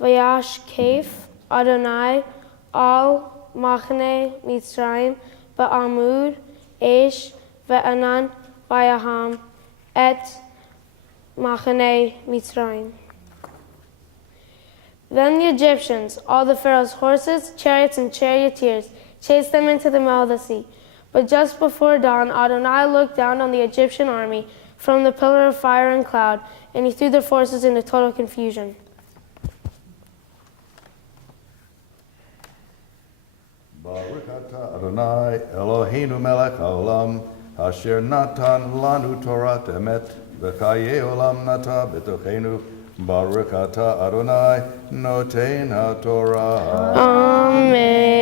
vayash kef Adonai al machne Mitzrayim ba'amud esh ve'anan vayaham et Machane Mitzrayim. Then the Egyptians, all the Pharaoh's horses, chariots, and charioteers, chased them into the middle of the sea. But just before dawn, Adonai looked down on the Egyptian army from the pillar of fire and cloud, and he threw their forces into total confusion. Baruch atah Adonai Eloheinu melech haolam, asher natan lanu Torah emet, v'chayei olam nata b'tocheinu. Baruch atah Adonai noten haTorah. Amen.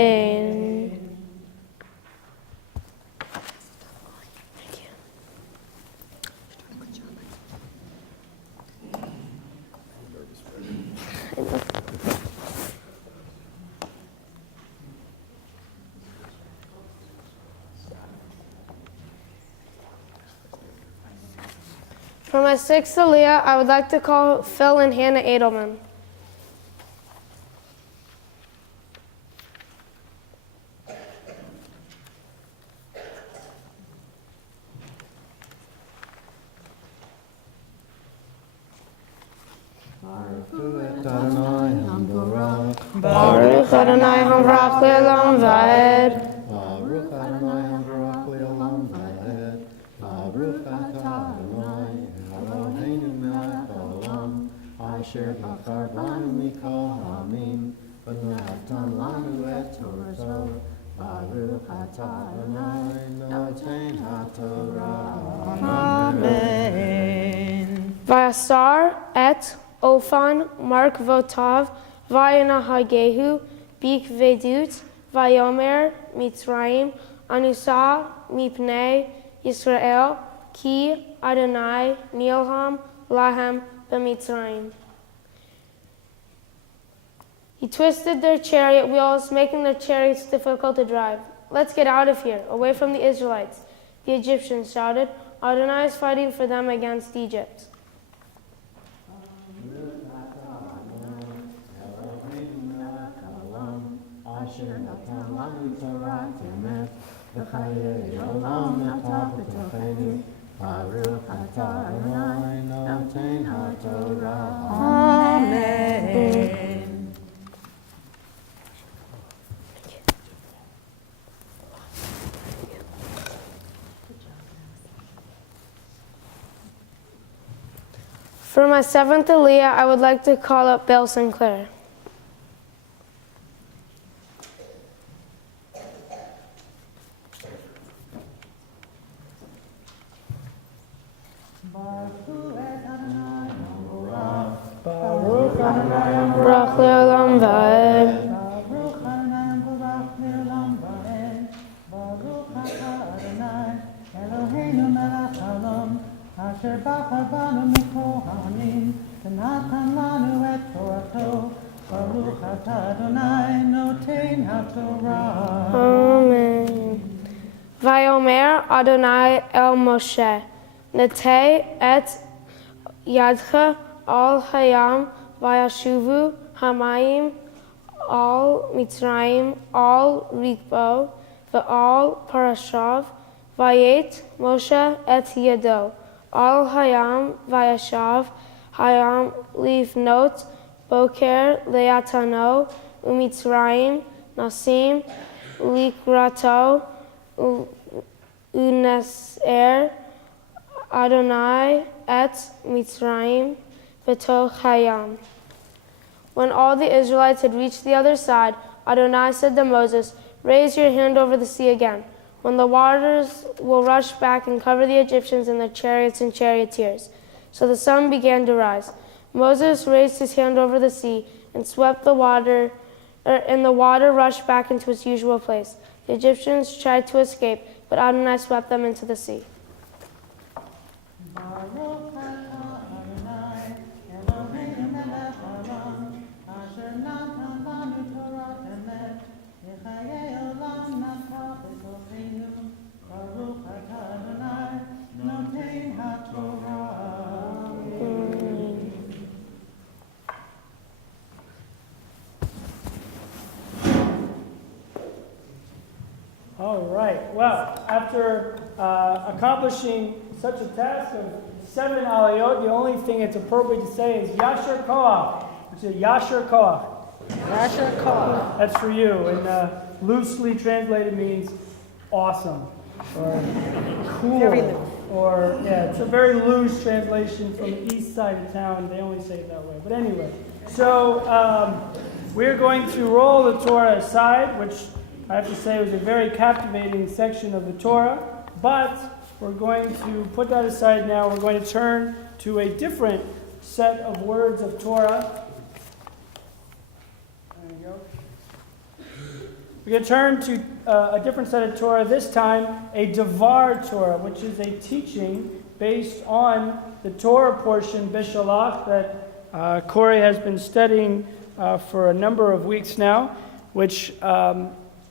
For my sixth Aliyah, I would like to call Phil and Hannah Edelman. Baruch Adonai Hamrach Le'olam Va'ed. Baruch Adonai Hamvarach Le'olam Va'ed. Baruch atah Adonai Eloheinu melech haolam, asher bachar banu mikol ha'amim, v'natan lanu et Torato. Baruch atah Adonai noten haTorah. Amen. Vayasar et Ophan Mark Votav Vayanahagehu Bik Vedut Vayomer Mitzrayim Anusa Mipnei Yisrael Ki Adonai Nilham Lahem B'Mitzrayim. He twisted their chariot wheels, making their chariots difficult to drive. Let's get out of here, away from the Israelites. The Egyptians shouted. Adonai is fighting for them against Egypt. Asher natan lanu Torah emet, v'chayei olam nata b'tochenu. Baruch atah Adonai noten haTorah. Amen. For my seventh Aliyah, I would like to call up Bill Sinclair. Baruch Baruch Le'olam Va'ed. Baruch Adonai Baruch Le'olam Va'ed. Baruch atah Adonai Eloheinu melech haolam, asher bachar banu mikol ha'amim, v'natan lanu et Torato. Baruch atah Adonai noten haTorah. Amen. Vayomer Adonai El Moshe, Neteh et Yadcha al Hayam, Vayashuvu Hamayim al Mitzrayim al Rikbo, V'al Parashav, Vayet Moshe et Yado, al Hayam Vayashav, Hayam Livnot, Boker Leatano, Umitzrayim, Nasim, Likrato, Uneser, Adonai et Mitzrayim, B'toch Hayam. When all the Israelites had reached the other side, Adonai said to Moses, "Raise your hand over the sea again, when the waters will rush back and cover the Egyptians and their chariots and charioteers." So the sun began to rise. Moses raised his hand over the sea and swept the water, and the water rushed back into its usual place. The Egyptians tried to escape, but Adonai swept them into the sea. Baruch atah Adonai Eloheinu melech haolam, asher natan lanu Torah emet, v'chayei olam nata b'tochenu. Baruch atah Adonai noten haTorah. All right. Well, after accomplishing such a task of 7 aliyot, the only thing it's appropriate to say is Yasher Koach, which is Yasher Koach. Asher Koach. That's for you, and loosely translated means awesome or cool. Very loose. Or yeah, it's a very loose translation from the east side of town. They only say it that way. But anyway, so we're going to roll the Torah aside, which I have to say was a very captivating section of the Torah, but we're going to put that aside now. We're going to turn to a different set of words of Torah. There you go. We're going to turn to a different set of Torah, this time a Devar Torah, which is a teaching based on the Torah portion, Bishalach, that Corey has been studying for a number of weeks now, which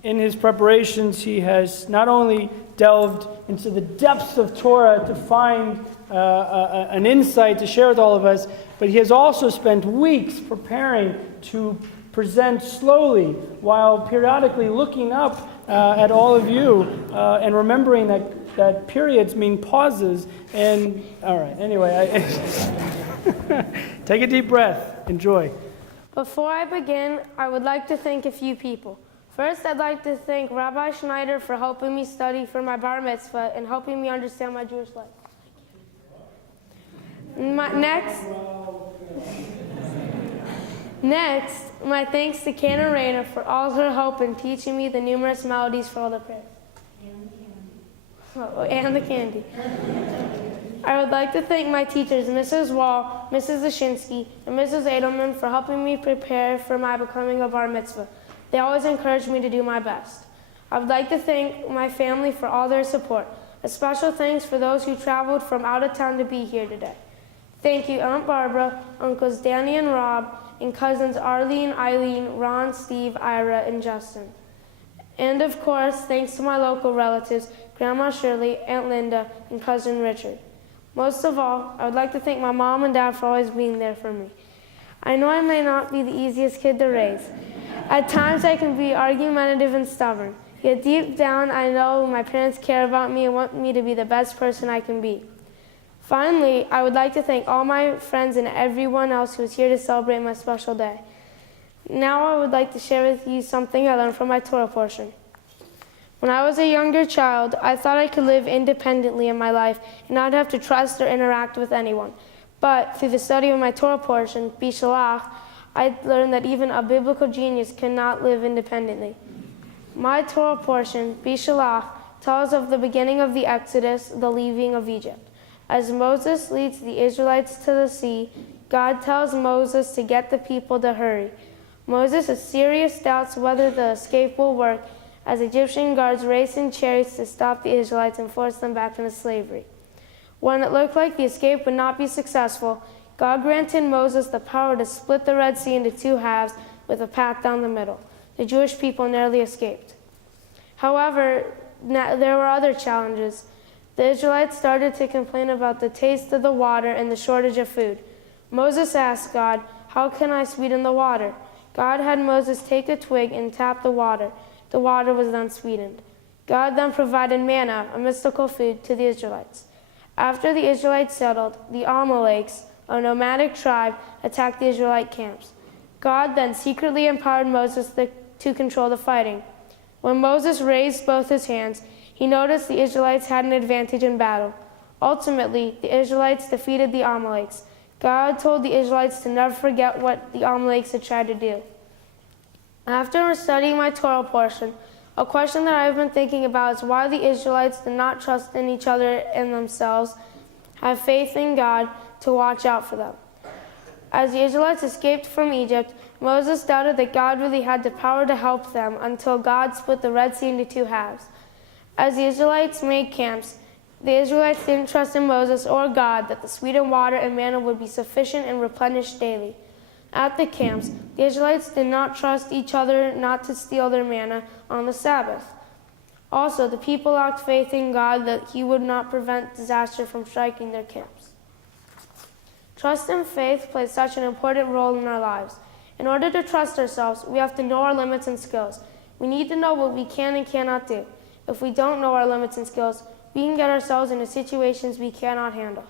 in his preparations, he has not only delved into the depths of Torah to find an insight to share with all of us, but he has also spent weeks preparing to present slowly while periodically looking up at all of you and remembering that periods mean pauses. And all right, anyway, take a deep breath. Enjoy. Before I begin, I would like to thank a few people. First, I'd like to thank Rabbi Schneider for helping me study for my bar mitzvah and helping me understand my Jewish life. Next, my thanks to Canna Rayner for all her help in teaching me the numerous melodies for all the prayers. And the candy. I would like to thank my teachers, Mrs. Wall, Mrs. Zashinsky, and Mrs. Edelman for helping me prepare for my becoming a bar mitzvah. They always encouraged me to do my best. I would like to thank my family for all their support. A special thanks for those who traveled from out of town to be here today. Thank you, Aunt Barbara, Uncles Danny and Rob, and cousins Arlene, Eileen, Ron, Steve, Ira, and Justin. And of course, thanks to my local relatives, Grandma Shirley, Aunt Linda, and Cousin Richard. Most of all, I would like to thank my mom and dad for always being there for me. I know I may not be the easiest kid to raise. At times I can be argumentative and stubborn, yet deep down I know my parents care about me and want me to be the best person I can be. Finally, I would like to thank all my friends and everyone else who is here to celebrate my special day. Now I would like to share with you something I learned from my Torah portion. When I was a younger child, I thought I could live independently in my life and not have to trust or interact with anyone. But through the study of my Torah portion, Bishalach, I learned that even a biblical genius cannot live independently. My Torah portion, Bishalach, tells of the beginning of the Exodus, the leaving of Egypt. As Moses leads the Israelites to the sea, God tells Moses to get the people to hurry. Moses has serious doubts whether the escape will work, as Egyptian guards race in chariots to stop the Israelites and force them back into slavery. When it looked like the escape would not be successful, God granted Moses the power to split the Red Sea into two halves with a path down the middle. The Jewish people narrowly escaped. However, there were other challenges. The Israelites started to complain about the taste of the water and the shortage of food. Moses asked God, "How can I sweeten the water?" God had Moses take a twig and tap the water. The water was then sweetened. God then provided manna, a mystical food, to the Israelites. After the Israelites settled, the Amaleks, a nomadic tribe, attacked the Israelite camps. God then secretly empowered Moses to control the fighting. When Moses raised both his hands, he noticed the Israelites had an advantage in battle. Ultimately, the Israelites defeated the Amaleks. God told the Israelites to never forget what the Amaleks had tried to do. After studying my Torah portion, a question that I've been thinking about is why the Israelites did not trust in each other and themselves, have faith in God to watch out for them. As the Israelites escaped from Egypt, Moses doubted that God really had the power to help them until God split the Red Sea into two halves. As the Israelites made camps, the Israelites didn't trust in Moses or God that the sweetened water and manna would be sufficient and replenished daily. At the camps, the Israelites did not trust each other not to steal their manna on the Sabbath. Also, the people lacked faith in God that He would not prevent disaster from striking their camps. Trust and faith play such an important role in our lives. In order to trust ourselves, we have to know our limits and skills. We need to know what we can and cannot do. If we don't know our limits and skills, we can get ourselves into situations we cannot handle.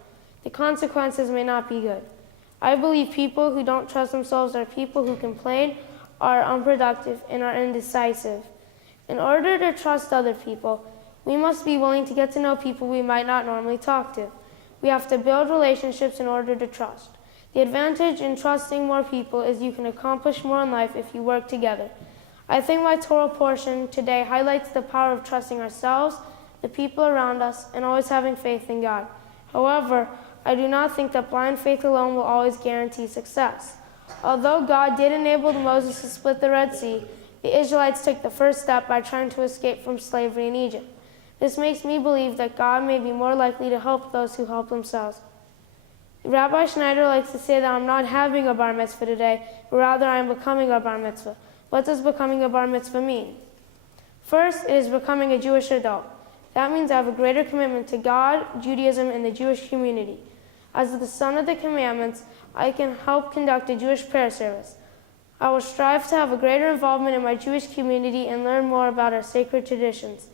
The consequences may not be good. I believe people who don't trust themselves are people who complain, are unproductive, and are indecisive. In order to trust other people, we must be willing to get to know people we might not normally talk to. We have to build relationships in order to trust. The advantage in trusting more people is you can accomplish more in life if you work together. I think my Torah portion today highlights the power of trusting ourselves, the people around us, and always having faith in God. However, I do not think that blind faith alone will always guarantee success. Although God did enable Moses to split the Red Sea, the Israelites took the first step by trying to escape from slavery in Egypt. This makes me believe that God may be more likely to help those who help themselves. Rabbi Schneider likes to say that I'm not having a bar mitzvah today, but rather I am becoming a bar mitzvah. What does becoming a bar mitzvah mean? First, it is becoming a Jewish adult. That means I have a greater commitment to God, Judaism, and the Jewish community. As the son of the commandments, I can help conduct a Jewish prayer service. I will strive to have a greater involvement in my Jewish community and learn more about our sacred traditions.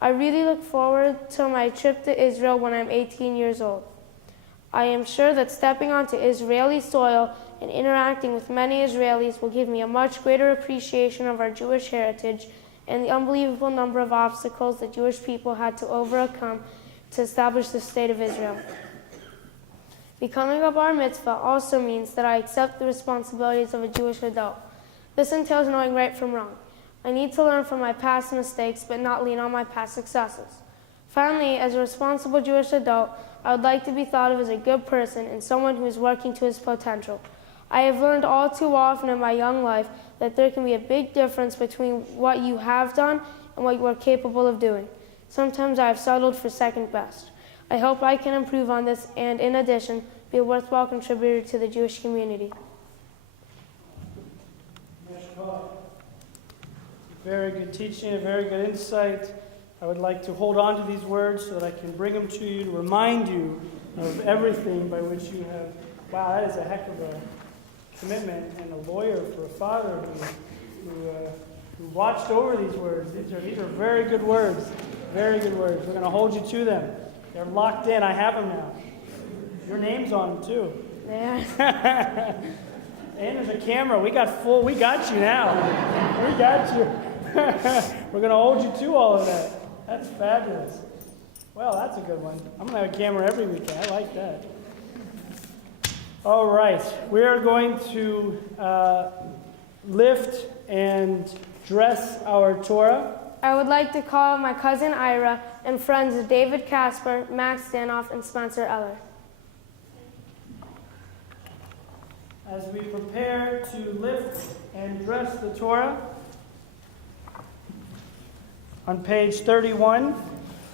I really look forward to my trip to Israel when I'm 18 years old. I am sure that stepping onto Israeli soil and interacting with many Israelis will give me a much greater appreciation of our Jewish heritage and the unbelievable number of obstacles the Jewish people had to overcome to establish the state of Israel. Becoming a bar mitzvah also means that I accept the responsibilities of a Jewish adult. This entails knowing right from wrong. I need to learn from my past mistakes, but not lean on my past successes. Finally, as a responsible Jewish adult, I would like to be thought of as a good person and someone who is working to his potential. I have learned all too often in my young life that there can be a big difference between what you have done and what you are capable of doing. Sometimes I have settled for second best. I hope I can improve on this and, in addition, be a worthwhile contributor to the Jewish community. Very good teaching, a very good insight. I would like to hold on to these words so that I can bring them to you to remind you of everything by which you have. Wow, that is a heck of a commitment, and a lawyer for a father who watched over these words. These are very good words. Very good words. We're going to hold you to them. They're locked in. I have them now. Your name's on them too. Yeah. And there's a camera. We got you now. We got you. We're going to hold you to all of that. That's fabulous. Well, that's a good one. I'm going to have a camera every weekend. I like that. All right. We are going to lift and dress our Torah. I would like to call my cousin Ira and friends David Casper, Max Stanoff, and Spencer Eller. As we prepare to lift and dress the Torah, on page 31,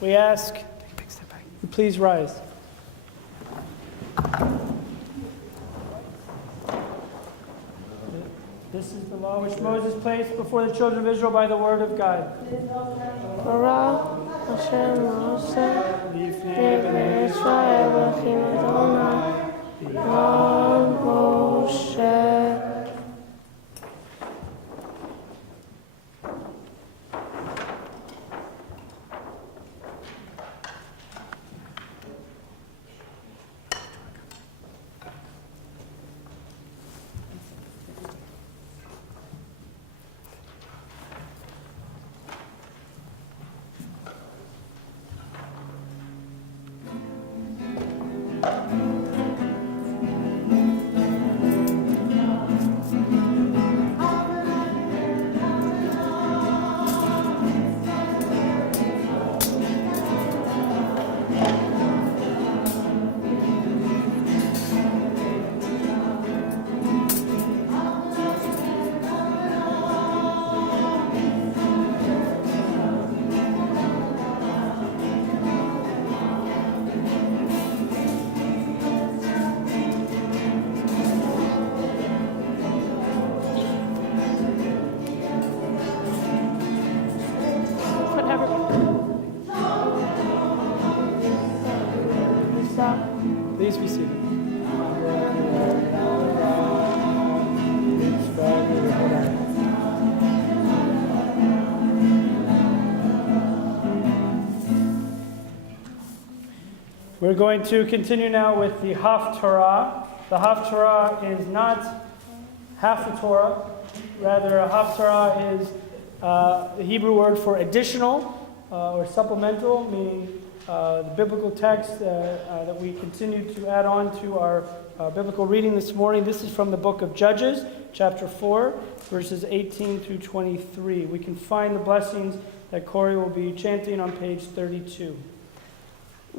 we ask, please rise. This is the law which Moses placed before the children of Israel by the word of God. Torah, Asher Moshe, Bnei Israel, Elohim Adonai, Moshe. Please be seated. We're going to continue now with the Haftarah. The Haftarah is not half the Torah. Rather, a Haftarah is the Hebrew word for additional or supplemental, meaning the biblical text that we continue to add on to our biblical reading this morning. This is from the book of Judges, chapter 4, verses 18 through 23. We can find the blessings that Corey will be chanting on page 32.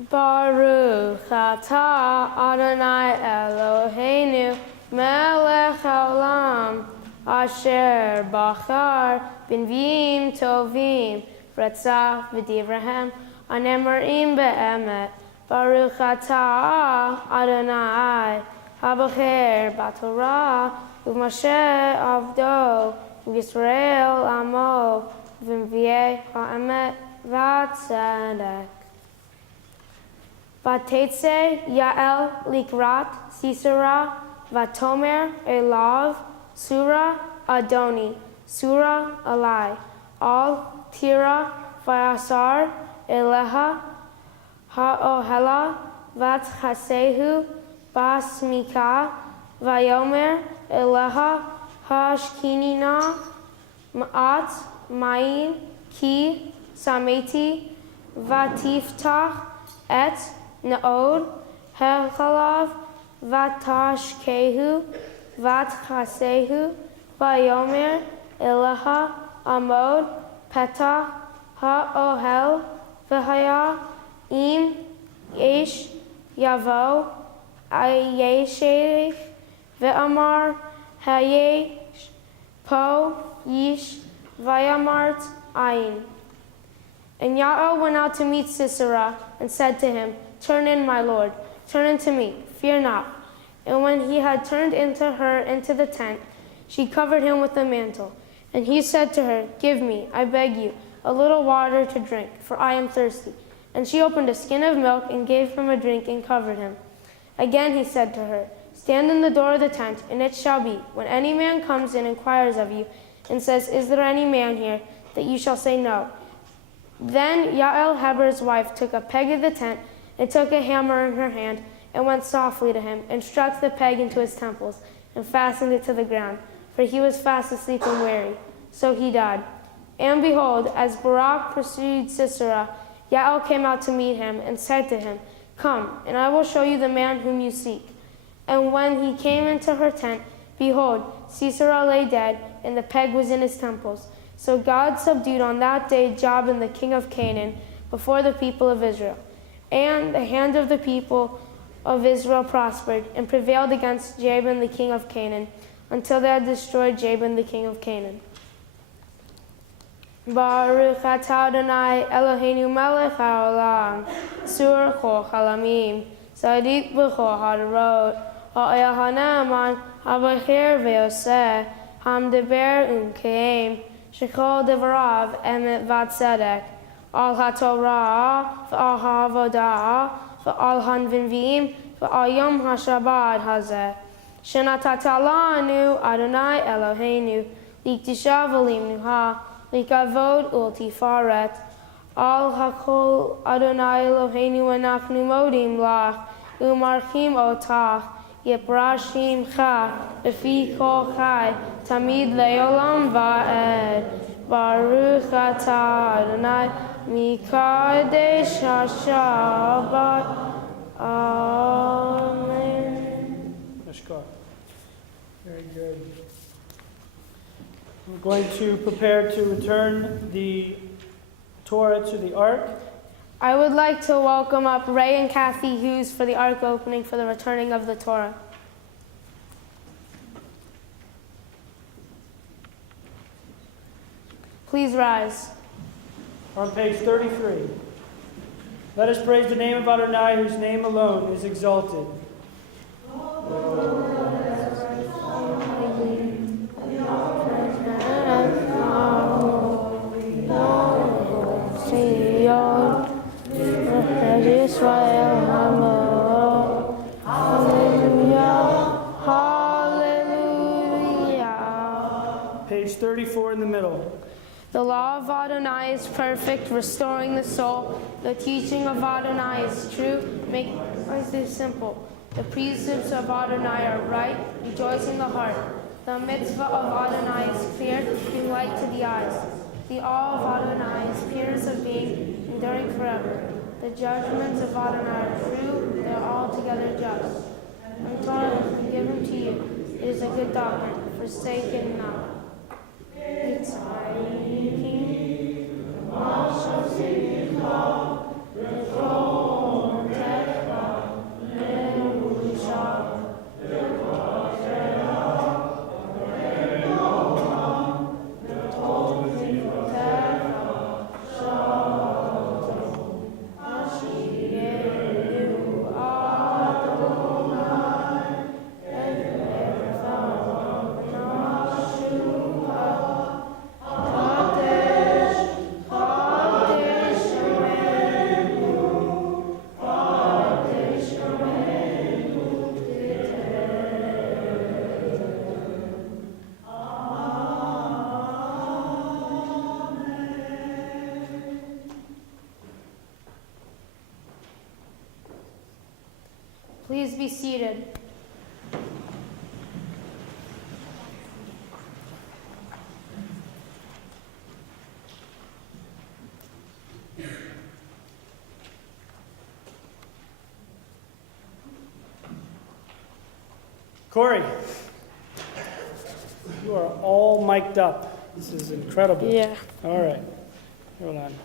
Baruch atah Adonai Eloheinu melech haolam asher bachar b'nviim tovim v'retzach v'divrahem הנאמרים באמת, ברוך אתה אדוני הבוחר בתורה ובמשה עבדו ובישראל עמו ומביאי האמת v'tzedek. Vatetse Yael likrat Sisera vatomer elav Surah Adoni Surah Alai Al Tira v'asar eleha ha'ohela vatchasehu basmika vayomer eleha hashkinina ma'at ma'in ki sameti vatiftach et naod hechalav vatashkehu vatchasehu vayomer eleha amod petach ha'ohel v'haya im yesh yavo ayeshech ve'amar hayesh po yish vayamart ayin. And Yael went out to meet Sisera and said to him, Turn in, my lord, turn into me, fear not. And when he had turned into her into the tent, she covered him with a mantle. And he said to her, Give me, I beg you, a little water to drink, for I am thirsty. And she opened a skin of milk and gave him a drink and covered him. Again he said to her, Stand in the door of the tent, and it shall be, when any man comes and inquires of you, and says, Is there any man here? That you shall say no. Then Yael Heber's wife took a peg of the tent, and took a hammer in her hand, and went softly to him, and struck the peg into his temples, and fastened it to the ground, for he was fast asleep and weary. So he died. And behold, as Barak pursued Sisera, Yael came out to meet him, and said to him, Come, and I will show you the man whom you seek. And when he came into her tent, behold, Sisera lay dead, and the peg was in his temples. So God subdued on that day Jabin the king of Canaan before the people of Israel. And the hand of the people of Israel prospered, and prevailed against Jabin the king of Canaan, until they had destroyed Jabin the king of Canaan. Baruch atah Adonai Eloheinu melech haolam, sur kol chalamim, tzaddik b'chol hadarot, ha'el ha'ne'eman, ha'bachir ve'oseh, ha'mdeber u'mkeim, shekol devarav emet v'tzedek, al ha'torah v'al ha'avodah v'al hanvivim v'al yom ha'shabbat hazeh, shenatata lanu Adonai Eloheinu, liktisha v'limnuha, likavod ultifaret, al hakol Adonai Eloheinu anachnu modim lach, umarchim otach, yeprashim cha, befi kol chai, tamid leolam va'ed, baruch atah Adonai, mikadesh hashabbat, amen. Mishkar. Very good. We're going to prepare to return the Torah to the Ark. I would like to welcome up Ray and Kathy Hughes for the Ark opening for the returning of the Torah. Please rise. On page 33. Let us praise the name of Adonai, whose name alone is exalted. Page 34 in the middle. The law of Adonai is perfect, restoring the soul. The teaching of Adonai is true, making life simple. The precepts of Adonai are right, rejoicing the heart. The mitzvah of Adonai is clear, giving light to the eyes. The awe of Adonai is pureness of being, enduring forever. The judgments of Adonai are true, they are altogether just. When Torah has been given to you, it is a good doctrine, forsake it not. It's Please be seated. Corey, you are all mic'd up. This is incredible. Yeah. All right. Hold on.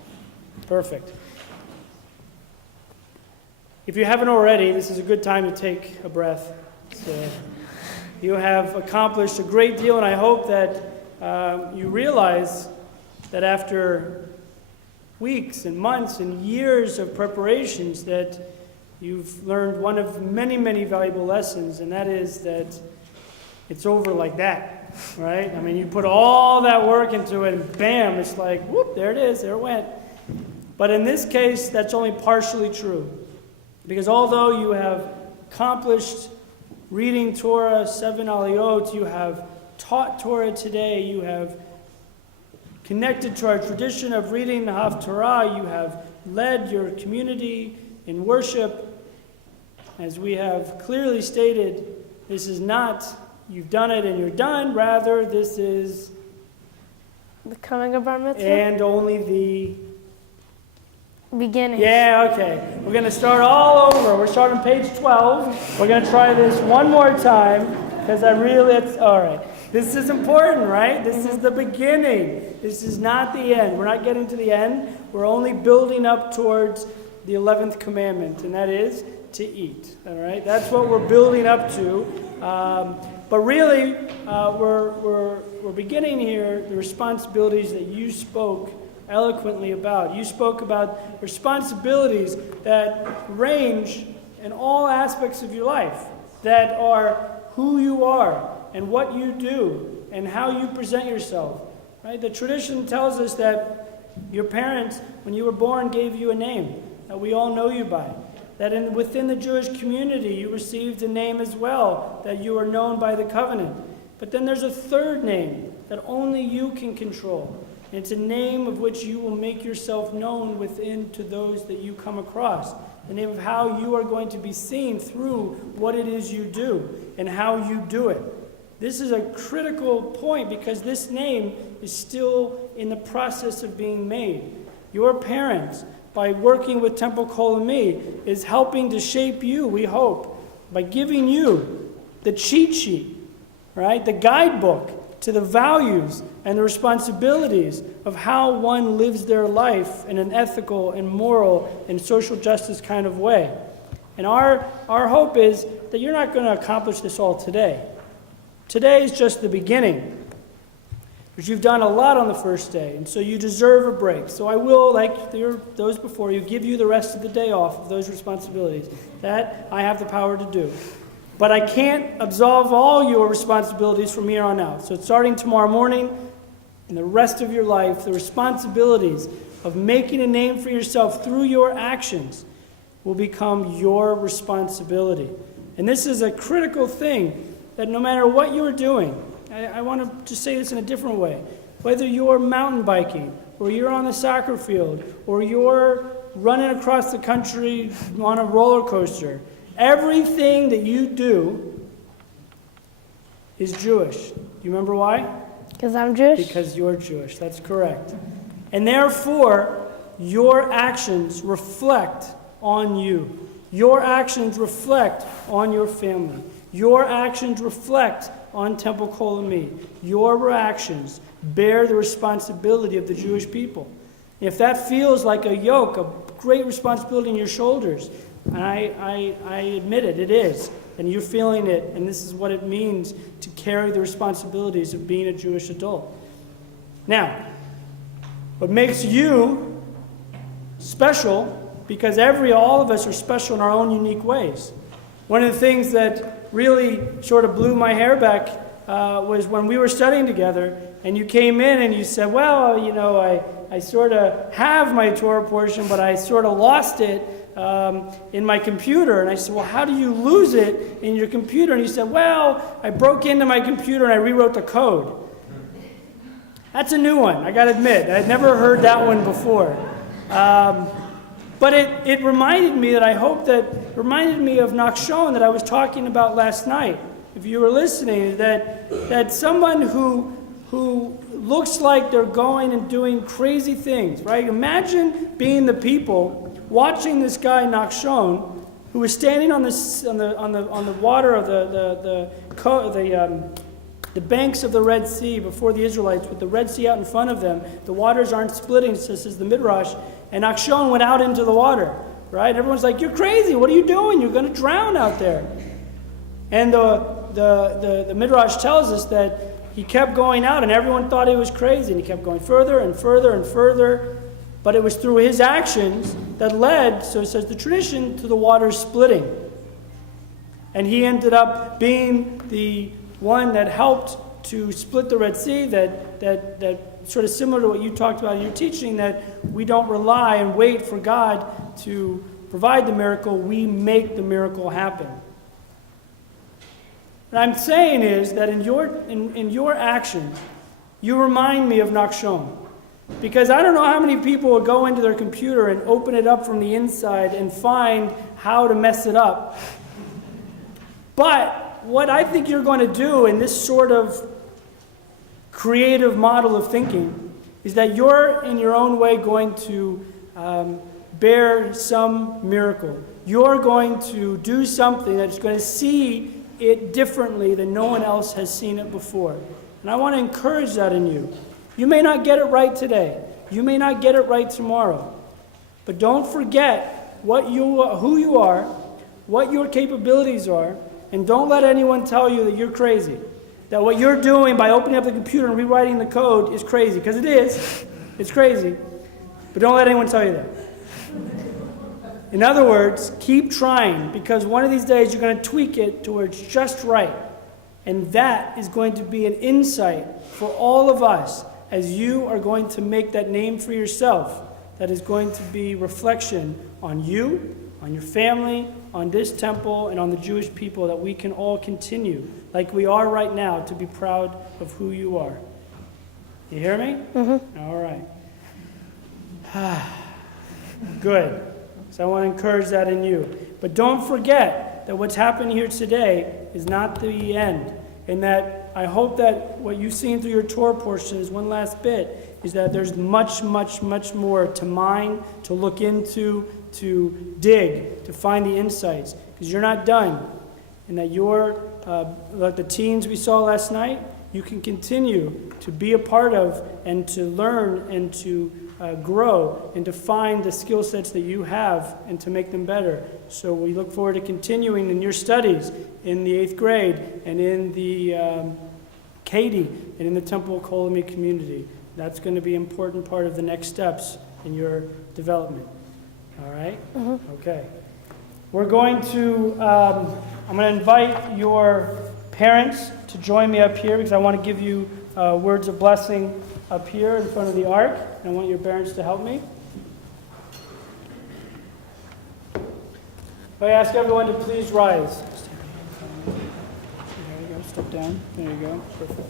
Perfect. If you haven't already, this is a good time to take a breath. So you have accomplished a great deal, and I hope that you realize that after weeks and months and years of preparations that you've learned one of many, many valuable lessons, and that is that it's over like that, right? I mean, you put all that work into it, and bam, it's like, whoop, there it is, there it went. But in this case, that's only partially true. Because although you have accomplished reading Torah, 7 aliyot, you have taught Torah today, you have connected to our tradition of reading the Haftarah, you have led your community in worship. As we have clearly stated, this is not you've done it and you're done. Rather, this is Becoming a bar mitzvah? and only the beginning. Yeah, okay. We're going to start all over. We're starting page 12. We're going to try this one more time because it's all right. This is important, right? This is the beginning. This is not the end. We're not getting to the end. We're only building up towards the 11th commandment, and that is to eat. All right? That's what we're building up to. But really, we're beginning here the responsibilities that you spoke eloquently about. You spoke about responsibilities that range in all aspects of your life, that are who you are and what you do and how you present yourself. Right? The tradition tells us that your parents, when you were born, gave you a name that we all know you by. That within the Jewish community, you received a name as well, that you are known by the covenant. But then there's a third name that only you can control. And it's a name of which you will make yourself known within to those that you come across. The name of how you are going to be seen through what it is you do and how you do it. This is a critical point because this name is still in the process of being made. Your parents, by working with Temple Kolami, is helping to shape you, we hope, by giving you the cheat sheet, right? The guidebook to the values and the responsibilities of how one lives their life in an ethical and moral and social justice kind of way. And our hope is that you're not going to accomplish this all today. Today is just the beginning. But you've done a lot on the first day, and so you deserve a break. So I will, like those before you, give you the rest of the day off of those responsibilities. That I have the power to do. But I can't absolve all your responsibilities from here on out. So starting tomorrow morning and the rest of your life, the responsibilities of making a name for yourself through your actions will become your responsibility. And this is a critical thing, that no matter what you're doing, I want to just say this in a different way. Whether you're mountain biking, or you're on the soccer field, or you're running across the country on a roller coaster, everything that you do is Jewish. Do you remember why? Because I'm Jewish? Because you're Jewish. That's correct. And therefore, your actions reflect on you. Your actions reflect on your family. Your actions reflect on Temple Kolami. Your actions bear the responsibility of the Jewish people. If that feels like a yoke, a great responsibility on your shoulders, and I admit it, it is, and you're feeling it, and this is what it means to carry the responsibilities of being a Jewish adult. Now, what makes you special, because all of us are special in our own unique ways. One of the things that really sort of blew my hair back was when we were studying together, and you came in and you said, well, you know, I sort of have my Torah portion, but I sort of lost it in my computer. And I said, well, how do you lose it in your computer? And you said, well, I broke into my computer and I rewrote the code. That's a new one, I got to admit. I'd never heard that one before. But it reminded me that reminded me of Nachshon that I was talking about last night. If you were listening, that someone who looks like they're going and doing crazy things, right? Imagine being the people watching this guy Nachshon, who was standing on the water of the banks of the Red Sea before the Israelites, with the Red Sea out in front of them. The waters aren't splitting, says the Midrash, and Nachshon went out into the water, right? Everyone's like, "You're crazy! What are you doing? You're going to drown out there." And the Midrash tells us that he kept going out, and everyone thought he was crazy, and he kept going further and further and further. But it was through his actions that led, so says the tradition, to the waters splitting. And he ended up being the one that helped to split the Red Sea, that sort of similar to what you talked about in your teaching, that we don't rely and wait for God to provide the miracle, we make the miracle happen. What I'm saying is that in your actions, you remind me of Nachshon. Because I don't know how many people will go into their computer and open it up from the inside and find how to mess it up. But what I think you're going to do in this sort of creative model of thinking is that you're in your own way going to bear some miracle. You're going to do something that's going to see it differently than no one else has seen it before. And I want to encourage that in you. You may not get it right today. You may not get it right tomorrow. But don't forget who you are, what your capabilities are, and don't let anyone tell you that you're crazy. That what you're doing by opening up the computer and rewriting the code is crazy. Because it is. It's crazy. But don't let anyone tell you that. In other words, keep trying, because one of these days you're going to tweak it to where it's just right. And that is going to be an insight for all of us as you are going to make that name for yourself. That is going to be reflection on you, on your family, on this temple, and on the Jewish people, that we can all continue, like we are right now, to be proud of who you are. You hear me? Mm-hmm. All right. Good. So I want to encourage that in you. But don't forget that what's happened here today is not the end. And that I hope that what you've seen through your Torah portion is one last bit, is that there's much, much, much more to mine, to look into, to dig, to find the insights. Because you're not done. And that you're, like the teens we saw last night, you can continue to be a part of and to learn and to grow and to find the skill sets that you have and to make them better. So we look forward to continuing in your studies in the 8th grade and in the Katie and in the Temple Kolami community. That's going to be an important part of the next steps in your development. All right? Mm-hmm. Okay. We're going to, I'm going to invite your parents to join me up here, because I want to give you words of blessing up here in front of the ark. And I want your parents to help me. I ask everyone to please rise. There you go. Step down. There you go. Perfect.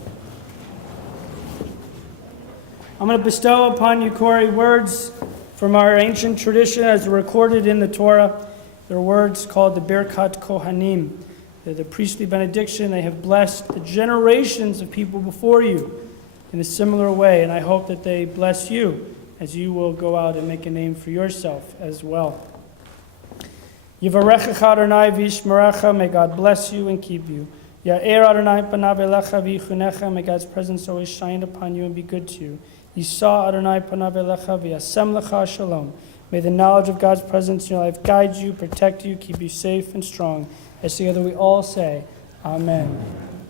I'm going to bestow upon you, Corey, words from our ancient tradition as recorded in the Torah. They're words called the Birkat Kohanim. They're the priestly benediction. They have blessed the generations of people before you in a similar way, and I hope that they bless you as you will go out and make a name for yourself as well. Yivarechecha Adonai v'yishmerecha, may God bless you and keep you. Ya'er Adonai panav elecha v'yichunecha, may God's presence always shine upon you and be good to you. Yisa Adonai panav elecha v'yasem lecha shalom. May the knowledge of God's presence in your life guide you, protect you, keep you safe and strong. As together we all say, Amen.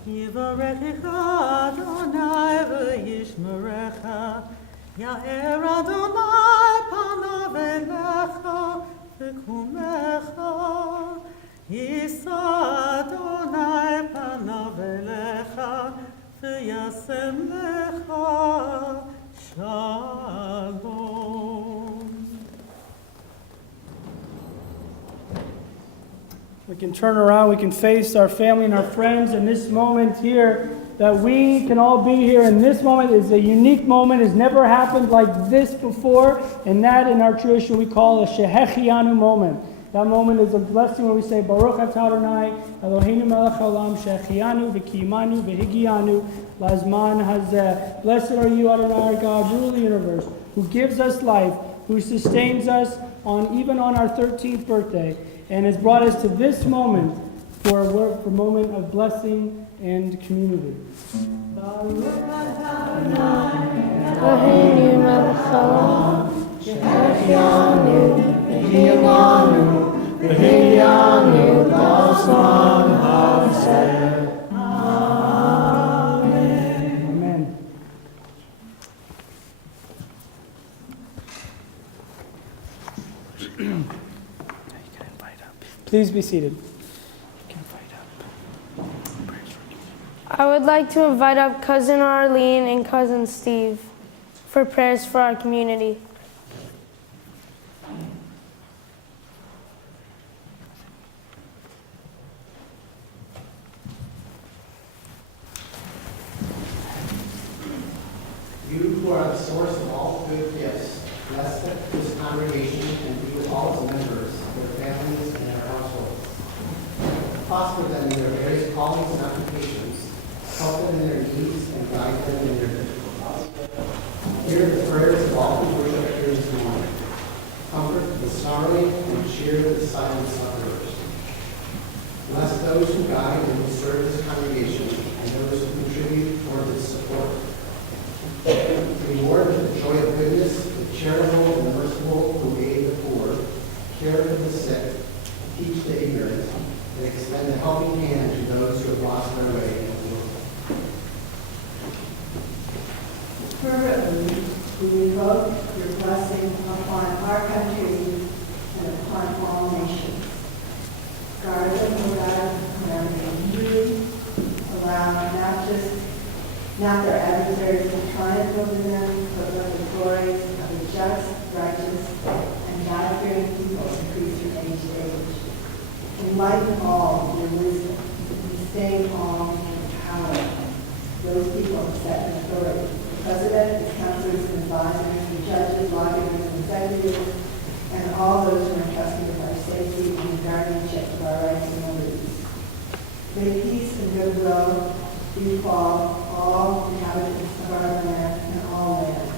Yivarechecha Adonai v'yishmerecha, Ya'er Adonai panav elecha v'kumecha, Yisa Adonai panav elecha v'yasem lecha shalom. We can turn around, we can face our family and our friends in this moment here that we can all be here in this moment. Is a unique moment. It's never happened like this before, and that in our tradition we call a Shehechianu moment. That moment is a blessing when we say Baruch atah Adonai Eloheinu melech haolam shehechianu v'kiyimanu v'higianu lazman hazeh. Blessed are you, Adonai our God, ruler of the universe, who gives us life, who sustains us even on our 13th birthday, and has brought us to this moment for a moment of blessing and community. Eloheinu melech haolam shehechianu v'kiyimanu v'higianu lazman hazeh. Amen. Please be seated. I would like to invite up Cousin Arlene and Cousin Steve for prayers for our community. You who are the source of all good gifts, bless this congregation and be with all its members, their families, and their households. Prosper them in their various callings and occupations, help them in their needs, and guide them in their difficulties. Hear the prayers of all who worship here this morning. Comfort the sorrowing and cheer the silent sufferers. Bless those who guide and who serve this congregation, and those who contribute toward its support. Reward the joy of goodness, the charitable and merciful who aid the poor, care for the sick, teach the ignorant, and extend a helping hand to those who have lost their way in the world. Fervently, we invoke your blessing upon our country and upon all nations. Guard them, O God, around the injury, allow not their adversaries to triumph over them, but let the glories of the just, righteous, and God-fearing people increase from age to age. Enlighten all with your wisdom, and sustain all in power. Those people set in authority, the president, his counselors and advisors, the judges, lawgivers, and executives, and all those who are entrusted with our safety and the guardianship of our rights and liberties. May peace and goodwill befall all inhabitants of our land and all lands.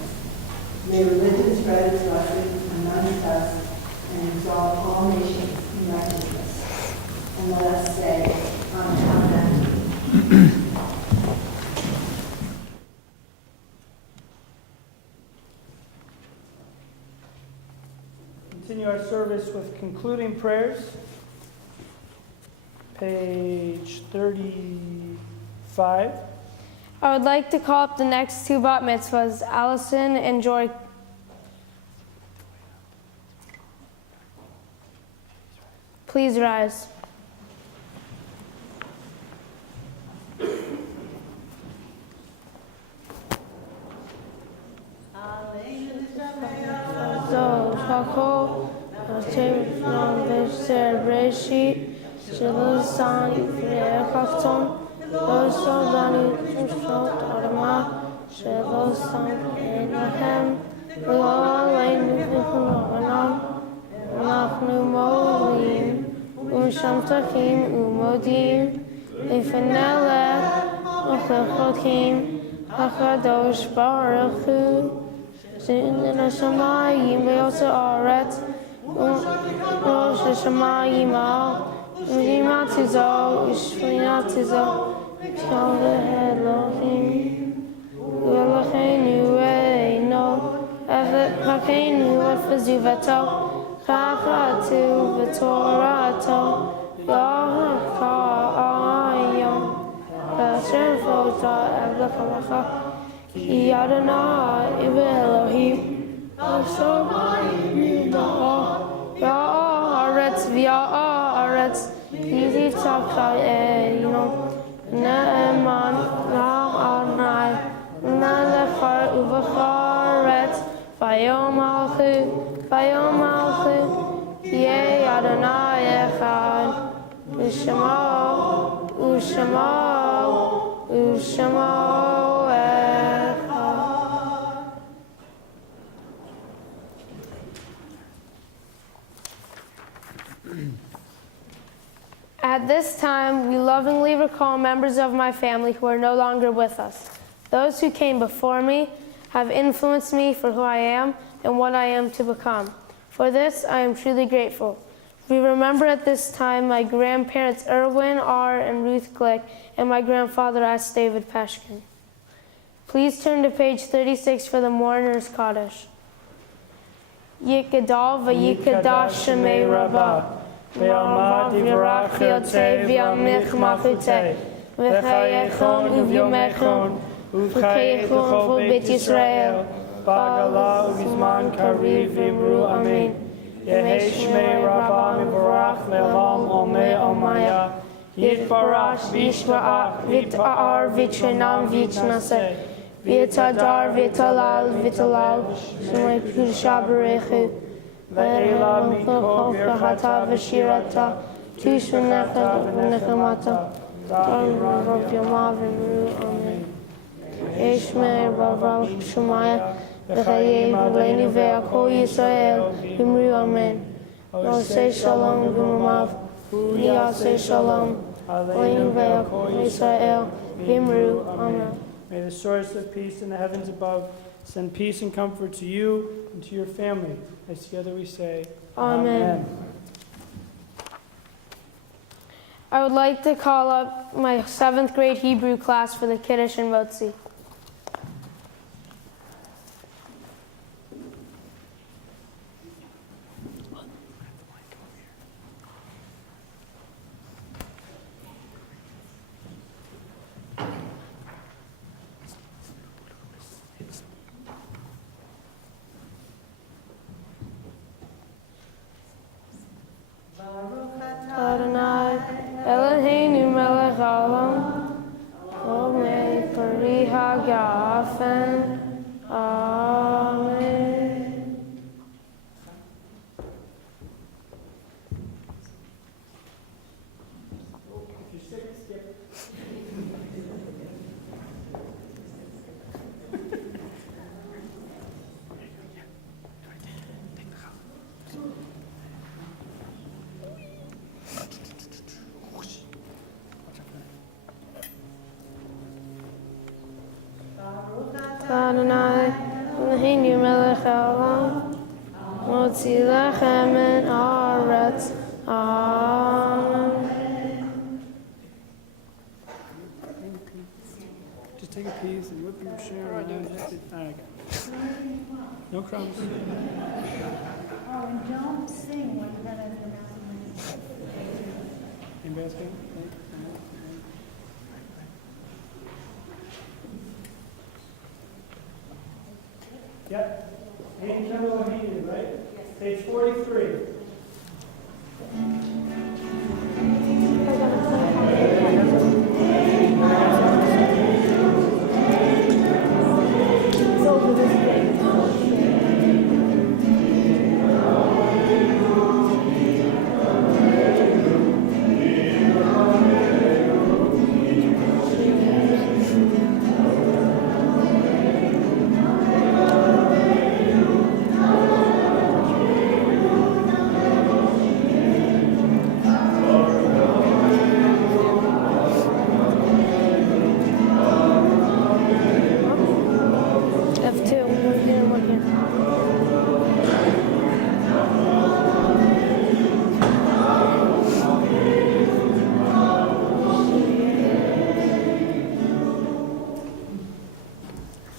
May religion spread its blessings amongst us and exalt all nations in righteousness. And let us say, Amen. Continue our service with concluding prayers. Page 35. I would like to call up the next two bat mitzvahs, Allison and Joy. Please rise. Shamtachim umodim Ifanelech Uchechotim HaKadosh Baruch Hu Zin Hashamayim Ve'osa Aretz Rosh Hashamayim Al Urimatizo Ushvinatizo Shalve Elohim U'Eloheinu Eino Evakeinu Efazuvato Chachatu v'Torato Yahaka'ayom Asher Fota Evlechamacha Ki Adonai Elohim Asher Ya'aretz v'Ya'aretz Yizi Tzachayeno Ne'eman Na'anai Na'lechar u'v'charetz Vayom Alchu Vayom Alchu Yeh Adonai Echad U'Shemo U'Shemo Shemoecha. At this time, we lovingly recall members of my family who are no longer with us. Those who came before me have influenced me for who I am and what I am to become. For this, I am truly grateful. We remember at this time my grandparents Erwin R. and Ruth Glick and my grandfather S. David Peshkin. Please turn to page 36 for the mourner's Kaddish. Yikadal v'yikadash shemei rabbah. V'yamad yivarach yotzei v'yamich machutei. V'chayechon uvyomechon. V'chayechon v'bit Yisrael. Ba'gala u'vizman kariv v'imru amen. Yehei shmei rabbah mivarach le'olam omei omaya. Yitbarash v'yishba'ach v't'ar v'trenam v'yitnaseh. V'yitadar v'yitalal v'yitalal shmei kudusha b'rechu. V'eila mikol birchata v'shirata tushv'necha v'nechamata dar v'rov yama v'imru amen. Yeshmei Rav Shemaya v'chayev v'leini v'akol Yisrael v'imru amen. Yosei shalom v'mamav v'yasei shalom v'leini v'akol Yisrael v'imru amen. May the source of peace in the heavens above send peace and comfort to you and to your family. As together we say, Amen. I would like to call up my 7th grade Hebrew class for the Kiddush and Motzi. Adonai, Eloheinu melech haolam, omei pari hagafen, amen. Adonai, Eloheinu melech haolam, motzi lechem min haaretz, amen. just take a piece and whip and share around. Alright. No crumbs. Oh, and don't sing when that other Anybody else got it? Yep. Hayden Kendall and Hayden, right? Yes. Page 43.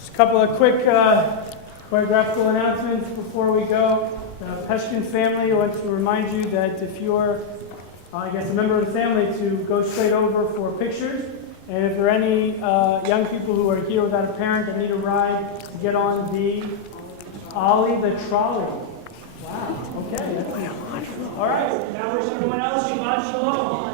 A couple of quick choreographical announcements before we go. The Peshkin family wants to remind you that if you're, I guess, a member of the family, to go straight over for pictures. And if there are any young people who are here without a parent that need a ride, to get on the Ollie the trolley. Wow, okay. All right, now we're everyone else. Shabbat Shalom.